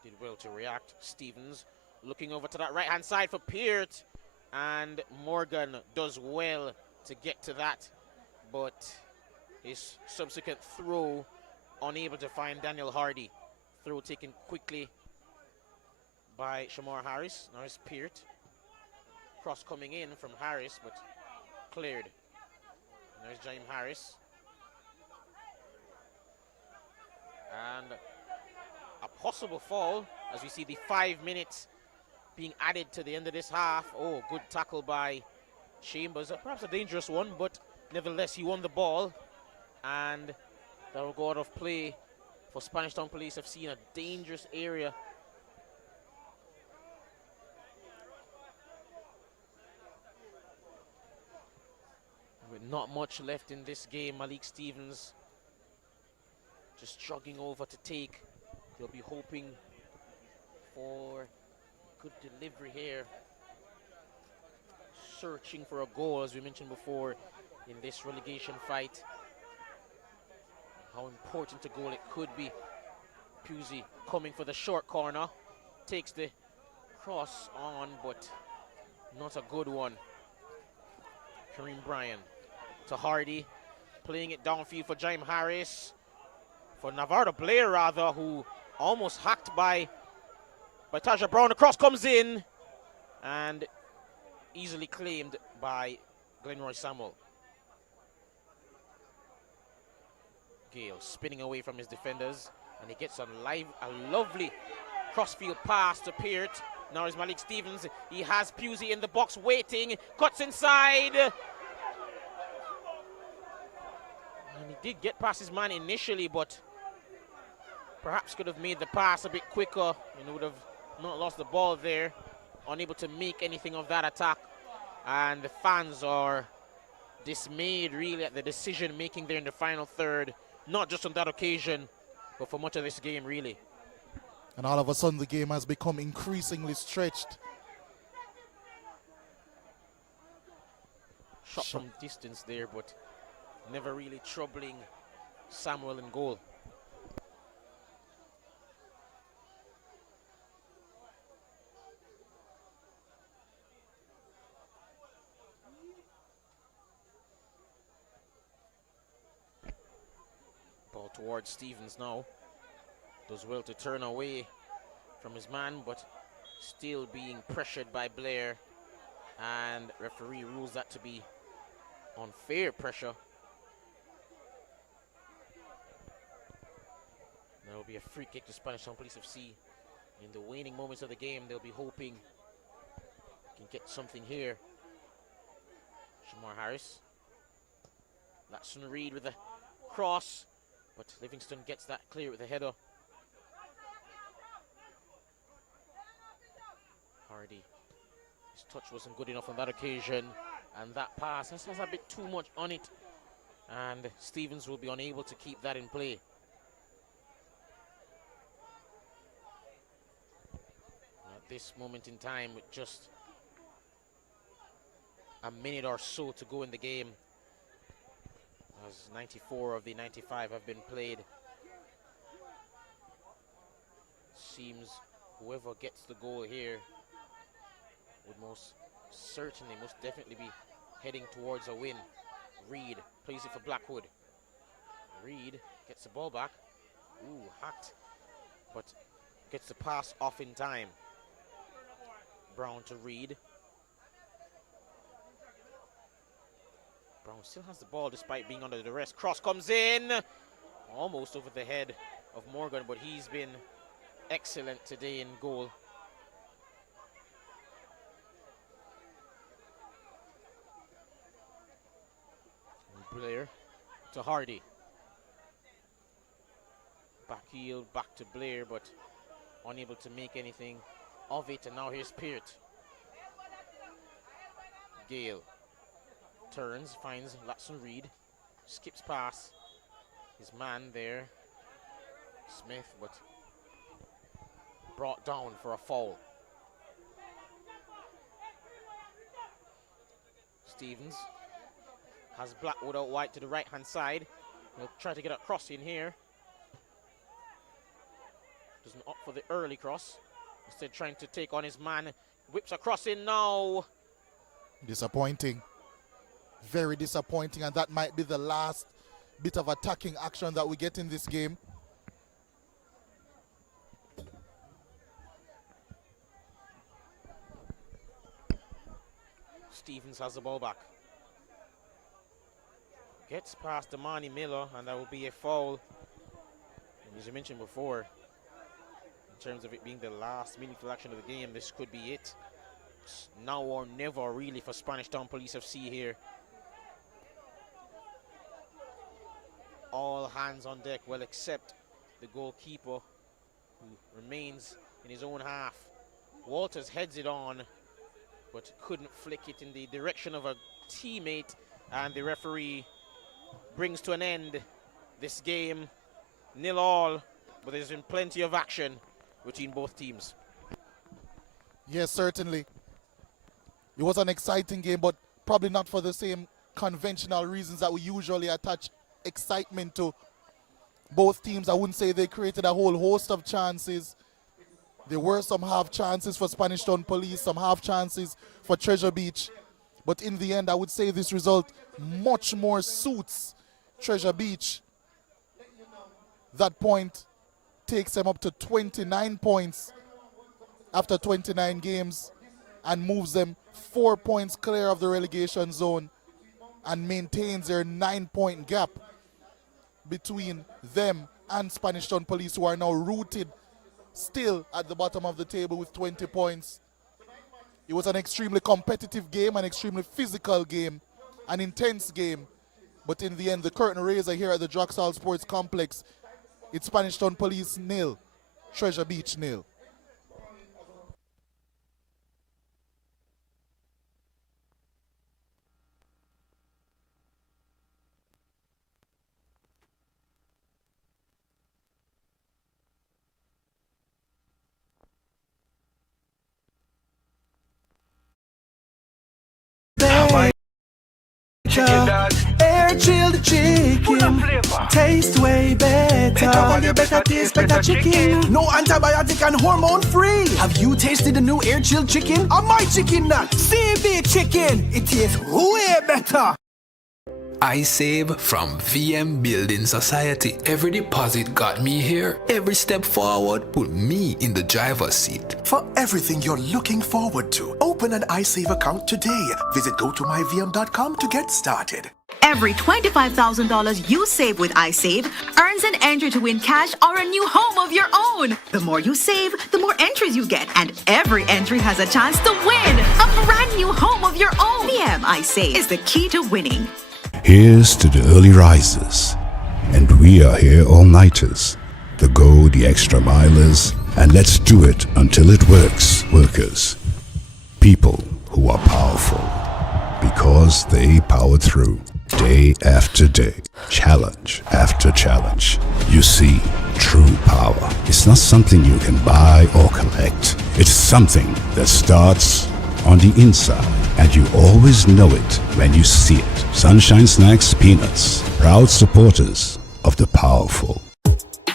did well to react. Stevens looking over to that right hand side for Peart, and Morgan does well to get to that, but his subsequent throw unable to find Daniel Hardy. Throw taken quickly by Shamar Harris. Now it's Peart. Cross coming in from Harris, but cleared. And there's James Harris. And a possible foul as we see the 5 minutes being added to the end of this half. Oh, good tackle by Chambers. Perhaps a dangerous one, but nevertheless he won the ball. And that will go out of play for Spanish Town Police FC in a dangerous area. With not much left in this game, Malik Stevens just jogging over to take. They'll be hoping for good delivery here. Searching for a goal, as we mentioned before, in this relegation fight. How important a goal it could be. Pusey coming for the short corner. Takes the cross on, but not a good one. Kareem Bryan to Hardy. Playing it downfield for Jaime Harris. For Navarro Blair, rather, who almost hacked by Taja Brown. The cross comes in and easily claimed by Glenroy Samuel. Gale spinning away from his defenders, and he gets a lovely crossfield pass to Peart. Now is Malik Stevens. He has Pusey in the box waiting. Cuts inside. And he did get past his man initially, but perhaps could have made the pass a bit quicker and would have not lost the ball there. Unable to make anything of that attack. And the fans are dismayed really at the decision making there in the final third. Not just on that occasion, but for much of this game really. And all of a sudden the game has become increasingly stretched. Shot from distance there, but never really troubling Samuel in goal. Ball towards Stevens now. Does well to turn away from his man, but still being pressured by Blair. And referee rules that to be unfair pressure. There will be a free kick to Spanish Town Police FC. In the waning moments of the game, they'll be hoping can get something here. Shamar Harris. Latson Reed with a cross, but Livingston gets that clear with a header. Hardy. His touch wasn't good enough on that occasion, and that pass has a bit too much on it, and Stevens will be unable to keep that in play. this moment in time with just a minute or so to go in the game, as 94 of the 95 have been played. Seems whoever gets the goal here would most definitely be heading towards a win. Reed plays it for Blackwood. Reed gets the ball back. Ooh, hacked, but gets the pass off in time. Brown to Reed. Brown still has the ball despite being under duress. Cross comes in, almost over the head of Morgan, but he's been excellent today in goal. And Blair to Hardy. Back heel, back to Blair, but unable to make anything of it. And now here's Peart. Gale turns, finds Latson Reed, skips past his man there, Smith, but brought down for a foul. Stevens has Blackwood out wide to the right hand side. He'll try to get a cross in here. Doesn't opt for the early cross. Instead trying to take on his man. Whips a cross in now. Disappointing. Very disappointing, and that might be the last bit of attacking action that we get in this game. Stevens has the ball back. Gets past Damani Miller, and that will be a foul. And as you mentioned before, in terms of it being the last meaningful action of the game, this could be it. It's now or never really for Spanish Town Police FC here. All hands on deck, well, except the goalkeeper, who remains in his own half. Walters heads it on, but couldn't flick it in the direction of a teammate, and the referee brings to an end this game, 0-0, but there's been plenty of action between both teams. Yes, certainly. It was an exciting game, but probably not for the same conventional reasons that we usually attach excitement to. Both teams, I wouldn't say they created a whole host of chances. There were some half chances for Spanish Town Police, some half chances for Treasure Beach. But in the end, I would say this result much more suits Treasure Beach. That point takes them up to 29 points after 29 games and moves them 4 points clear of the relegation zone and maintains their 9-point gap between them and Spanish Town Police, who are now rooted still at the bottom of the table with 20 points. It was an extremely competitive game, an extremely physical game, an intense game. But in the end, the curtain raiser here at the Droxall Sports Complex, it's Spanish Town Police 0, Treasure Beach 0. Air chilled chicken, taste way better. You better taste better chicken. No antibiotic and hormone free. Have you tasted the new air chilled chicken? On my chicken nut, CB chicken. It tastes way better. I save from VM Building Society. Every deposit got me here. Every step forward put me in the driver's seat. For everything you're looking forward to, open an iSave account today. Visit gotomyvm.com to get started. Every $25,000 you save with iSave earns an entry to win cash or a new home of your own. The more you save, the more entries you get, and every entry has a chance to win a brand new home of your own. VM iSave is the key to winning. Here's to the early risers, and we are here all-nighters, the go the extra milers, and let's do it until it works, workers. People who are powerful, because they power through, day after day, challenge after challenge. You see, true power is not something you can buy or collect. It's something that starts on the inside, and you always know it when you see it. Sunshine Snacks Peanuts, proud supporters of the powerful.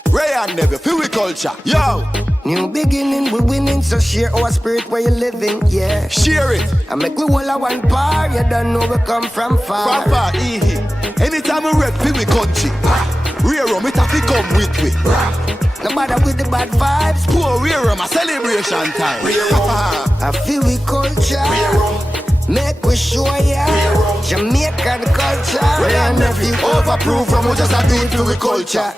Ray and Never, feel we culture. Yo! New beginning, we winning, so share our spirit where you living, yeah. Share it. I make we all a one par, you don't know we come from far. From far, anytime we rep, feel we country. Rear rum, it have to come with me. No matter with the bad vibes. Poor rear rum, a celebration time. I feel we culture. Make we show ya Jamaican culture. Ray and Never, overproof from we just a do it feel we culture.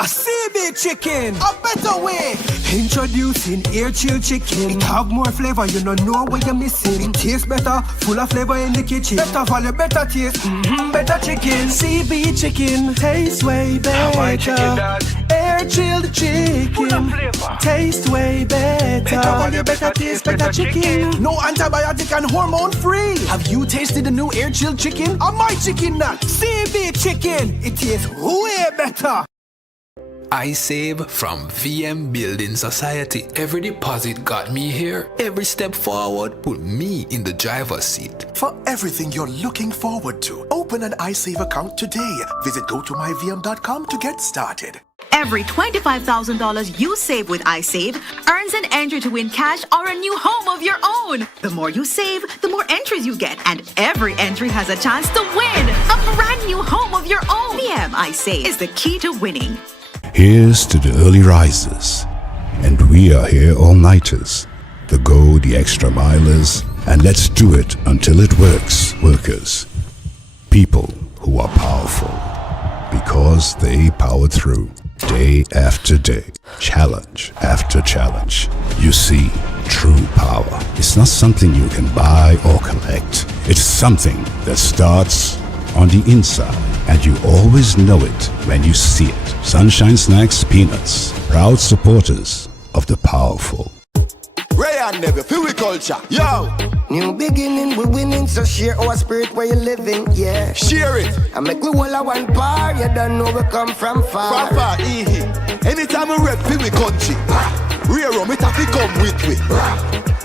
A CB chicken, a better way. Introducing air chill chicken. It have more flavor, you don't know what you're missing. It tastes better, full of flavor in the kitchen. Better value, better taste, better chicken. CB chicken, tastes way better. Air chilled chicken, taste way better. Better value, better taste, better chicken. No antibiotic and hormone free. Have you tasted the new air chilled chicken? Or my chicken nut? CB chicken, it tastes way better. I save from VM Building Society. Every deposit got me here. Every step forward put me in the driver's seat. For everything you're looking forward to, open an iSave account today. Visit gotomyvm.com to get started. Every $25,000 you save with iSave earns an entry to win cash or a new home of your own. The more you save, the more entries you get, and every entry has a chance to win a brand new home of your own. VM iSave is the key to winning. Here's to the early risers, and we are here all-nighters, the go the extra milers, and let's do it until it works, workers. People who are powerful, because they power through, day after day, challenge after challenge. You see, true power is not something you can buy or collect. It's something that starts on the inside, and you always know it when you see it. Sunshine Snacks Peanuts, proud supporters of the powerful. Ray and Never, feel we culture. Yo! New beginning, we winning, so share our spirit where you living, yeah. Share it. I make we all a one par, you don't know we come from far. From far, anytime we rep, feel we country. Rear rum, it have to come with me.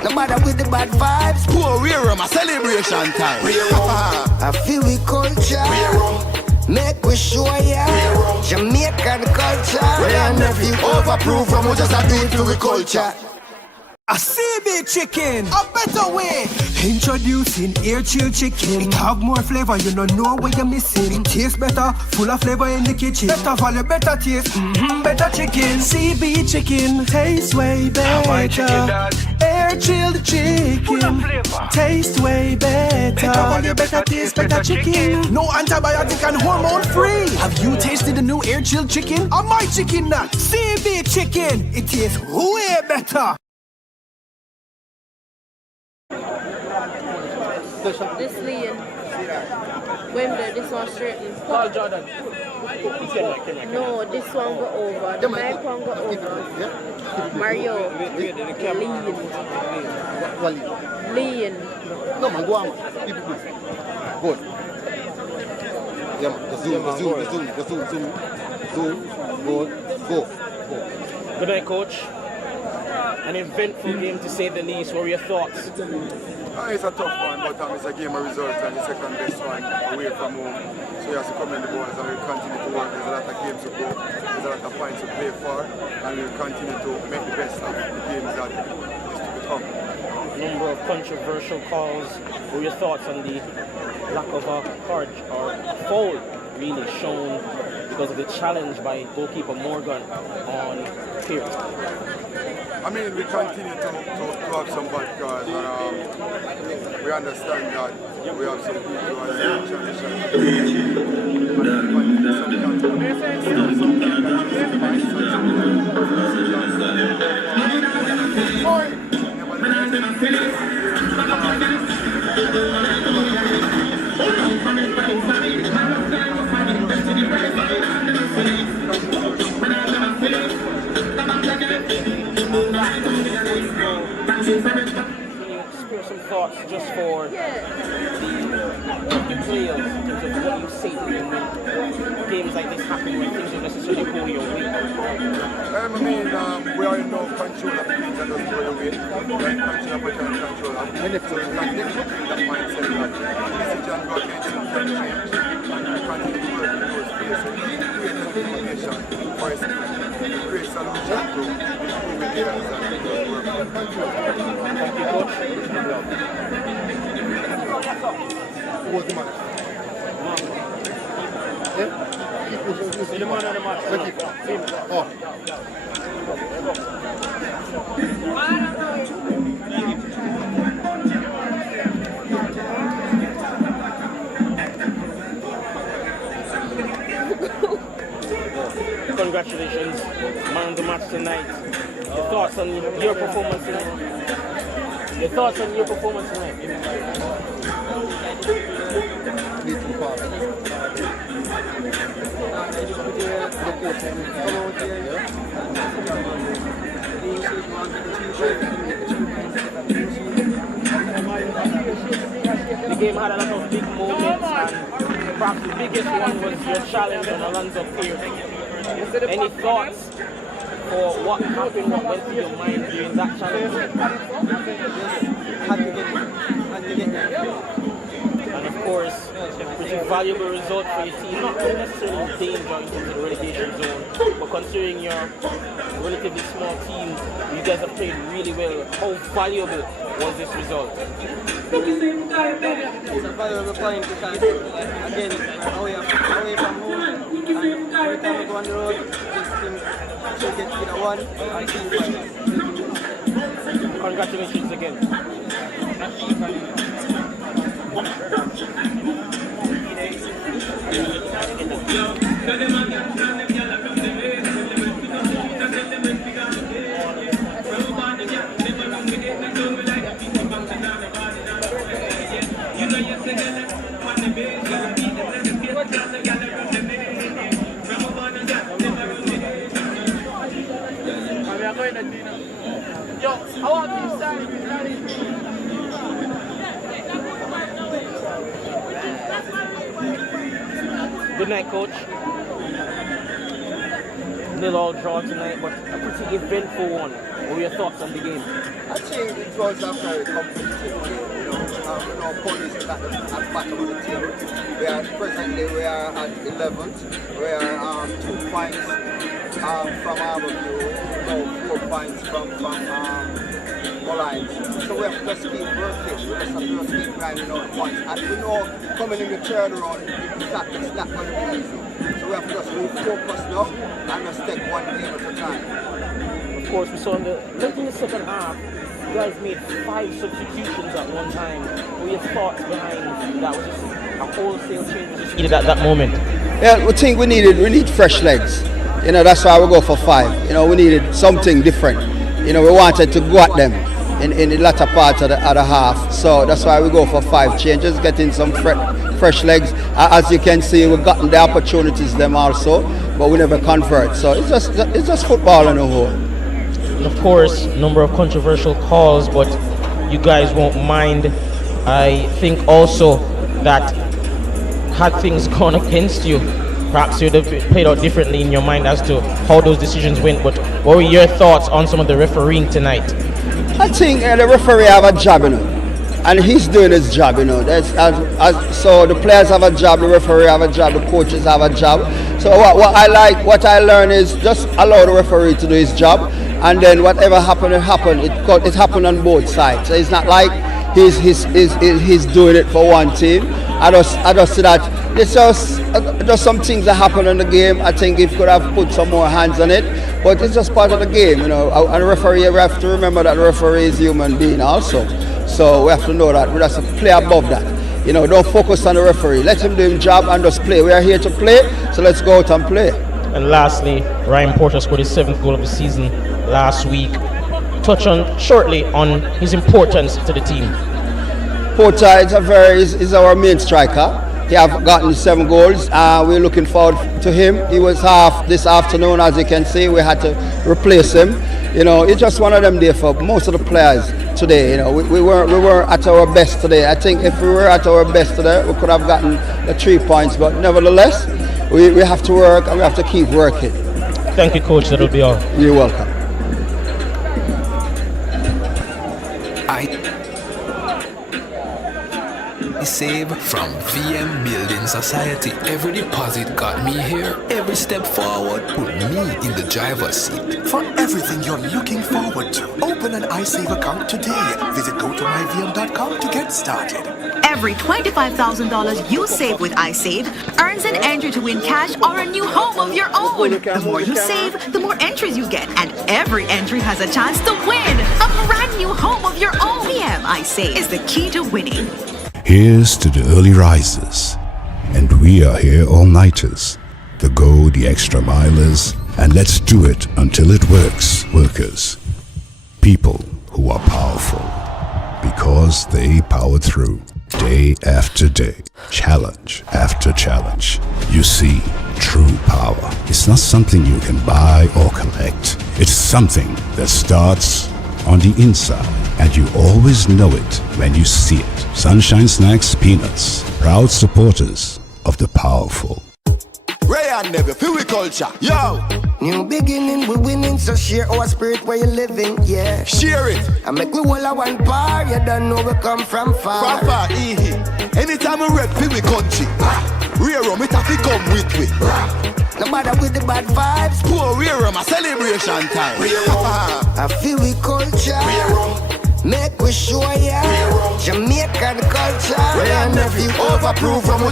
No matter with the bad vibes. Poor rear rum, a celebration time. I feel we culture. Make we show ya Jamaican culture. Ray and Never, overproof from we just a do it feel we culture. A CB chicken, a better way. Introducing air chill chicken. It have more flavor, you don't know what you're missing. It tastes better, full of flavor in the kitchen. Better value, better taste, better chicken. CB chicken, tastes way better. Air chilled chicken, taste way better. Better value, better taste, better chicken. No antibiotic and hormone free. Have you tasted the new air chilled chicken? Or my chicken nut? CB chicken, it tastes way better. This Leon. Wembley, this one straighten. Paul Jordan. No, this one go over. The mic one go over. Mario. Leon. No man, go on. Keep it good. Good. Yeah man, the zoom. Go. Good night, coach. An eventful game to say the least. What were your thoughts? It's a tough one, but it's a game of results and the second best one away from home. So you have to commend the boys and we'll continue to work. There's a lot of games to go, there's a lot of points to play for, and we'll continue to make the best of the games that is to become. Number of controversial calls. What were your thoughts on the lack of a card or foul really shown because of the challenge by goalkeeper Morgan on Pierce? I mean, we continue to have some bad cards, and we understand that we have some people who are some thoughts just for the players in terms of what you say to them when games like this happen when things don't necessarily go your way? We are in no control of the things that don't go your way. We are in control of what you control of. So we can get that mindset that decision go against you can change and continue to work in those spaces, create an information for us to create solution to improving areas that we don't work on. Thank you, Coach. Who was the man? Yeah? The man of the match. Oh. Congratulations, man of the match tonight. Your thoughts on your performance tonight? Your thoughts on your performance tonight? The game had a lot of big moments, and perhaps the biggest one was your challenge on Alonzo Pierce. Any thoughts for what happened, what went through your mind during that challenge? And of course, a pretty valuable result for your team, not necessarily in danger in terms of the relegation zone, but considering your relatively small team, you guys have played really well. How valuable was this result? It's a valuable point because, again, away from home, and every time we go on the road, this team should get either one or two points. Congratulations again. Good night, Coach. Nil all draw tonight, but a pretty eventful one. What were your thoughts on the game? I think it was a very competitive game. Police at the bottom of the table. Presently we are at 11th. We are 2 points from Harborview, 4 points from Moline. So we have to just keep working. We just have to keep grinding out points. And we know coming in the third round, it's not going to be easy. So we have to just be focused now and just take one game at a time. Of course, we saw in the second half, you guys made 5 substitutions at one time. What were your thoughts behind that? Was just a wholesale change was just needed at that moment? Yeah, we think we need fresh legs. That's why we go for 5. We needed something different. We wanted to go at them in the latter part of the half. So that's why we go for 5 changes, getting some fresh legs. As you can see, we've gotten the opportunities them also, but we never convert. So it's just football on the whole. And of course, number of controversial calls, but you guys won't mind. I think also that had things gone against you, perhaps you would have played out differently in your mind as to how those decisions went. But what were your thoughts on some of the refereeing tonight? I think the referee have a job, and he's doing his job, so the players have a job, the referee have a job, the coaches have a job. So what I learned is just allow the referee to do his job, and then whatever happened, it happened. It happened on both sides. So it's not like he's doing it for one team. I just see that it's just some things that happen in the game. I think he could have put some more hands on it, but it's just part of the game, And the referee, we have to remember that the referee is a human being also. So we have to know that we have to play above that. Don't focus on the referee. Let him do his job and just play. We are here to play, so let's go out and play. And lastly, Ryan Porter scored his 7th goal of the season last week. Touch on shortly on his importance to the team. Porter is our main striker. He have gotten 7 goals. We're looking forward to him. He was half this afternoon, as you can see. We had to replace him. It's just one of them days for most of the players. today. You know, we weren't at our best today. I think if we were at our best today, we could have gotten the 3 points. But nevertheless, we have to work and we have to keep working. Thank you, Coach. That'll be all. You're welcome. I save from VM Building Society. Every deposit got me here. Every step forward put me in the driver's seat. For everything you're looking forward to, open an iSave account today. Visit GoToMyVM.com to get started. Every $25,000 you save with iSave earns an entry to win cash or a new home of your own. The more you save, the more entries you get, and every entry has a chance to win a brand new home of your own. VM iSave is the key to winning. Here's to the early risers, and we are here all-nighters, the go the extra milers, and let's do it until it works, workers. People who are powerful, because they power through, day after day, challenge after challenge. You see, true power is not something you can buy or collect. It's something that starts on the inside, and you always know it when you see it. Sunshine Snacks Peanuts, proud supporters of the powerful. Ray and Never, feel we culture, yo! New beginning, we winning, so share our spirit where you living, yeah. Share it! And make we all a one par, you don't know we come from far. From far, anytime we rep, feel we country. Rear rum, it have to come with we. No matter with the bad vibes. Poor rear rum, a celebration time. I feel we culture. Make we show ya Jamaican culture. Ray and Nephew overproof from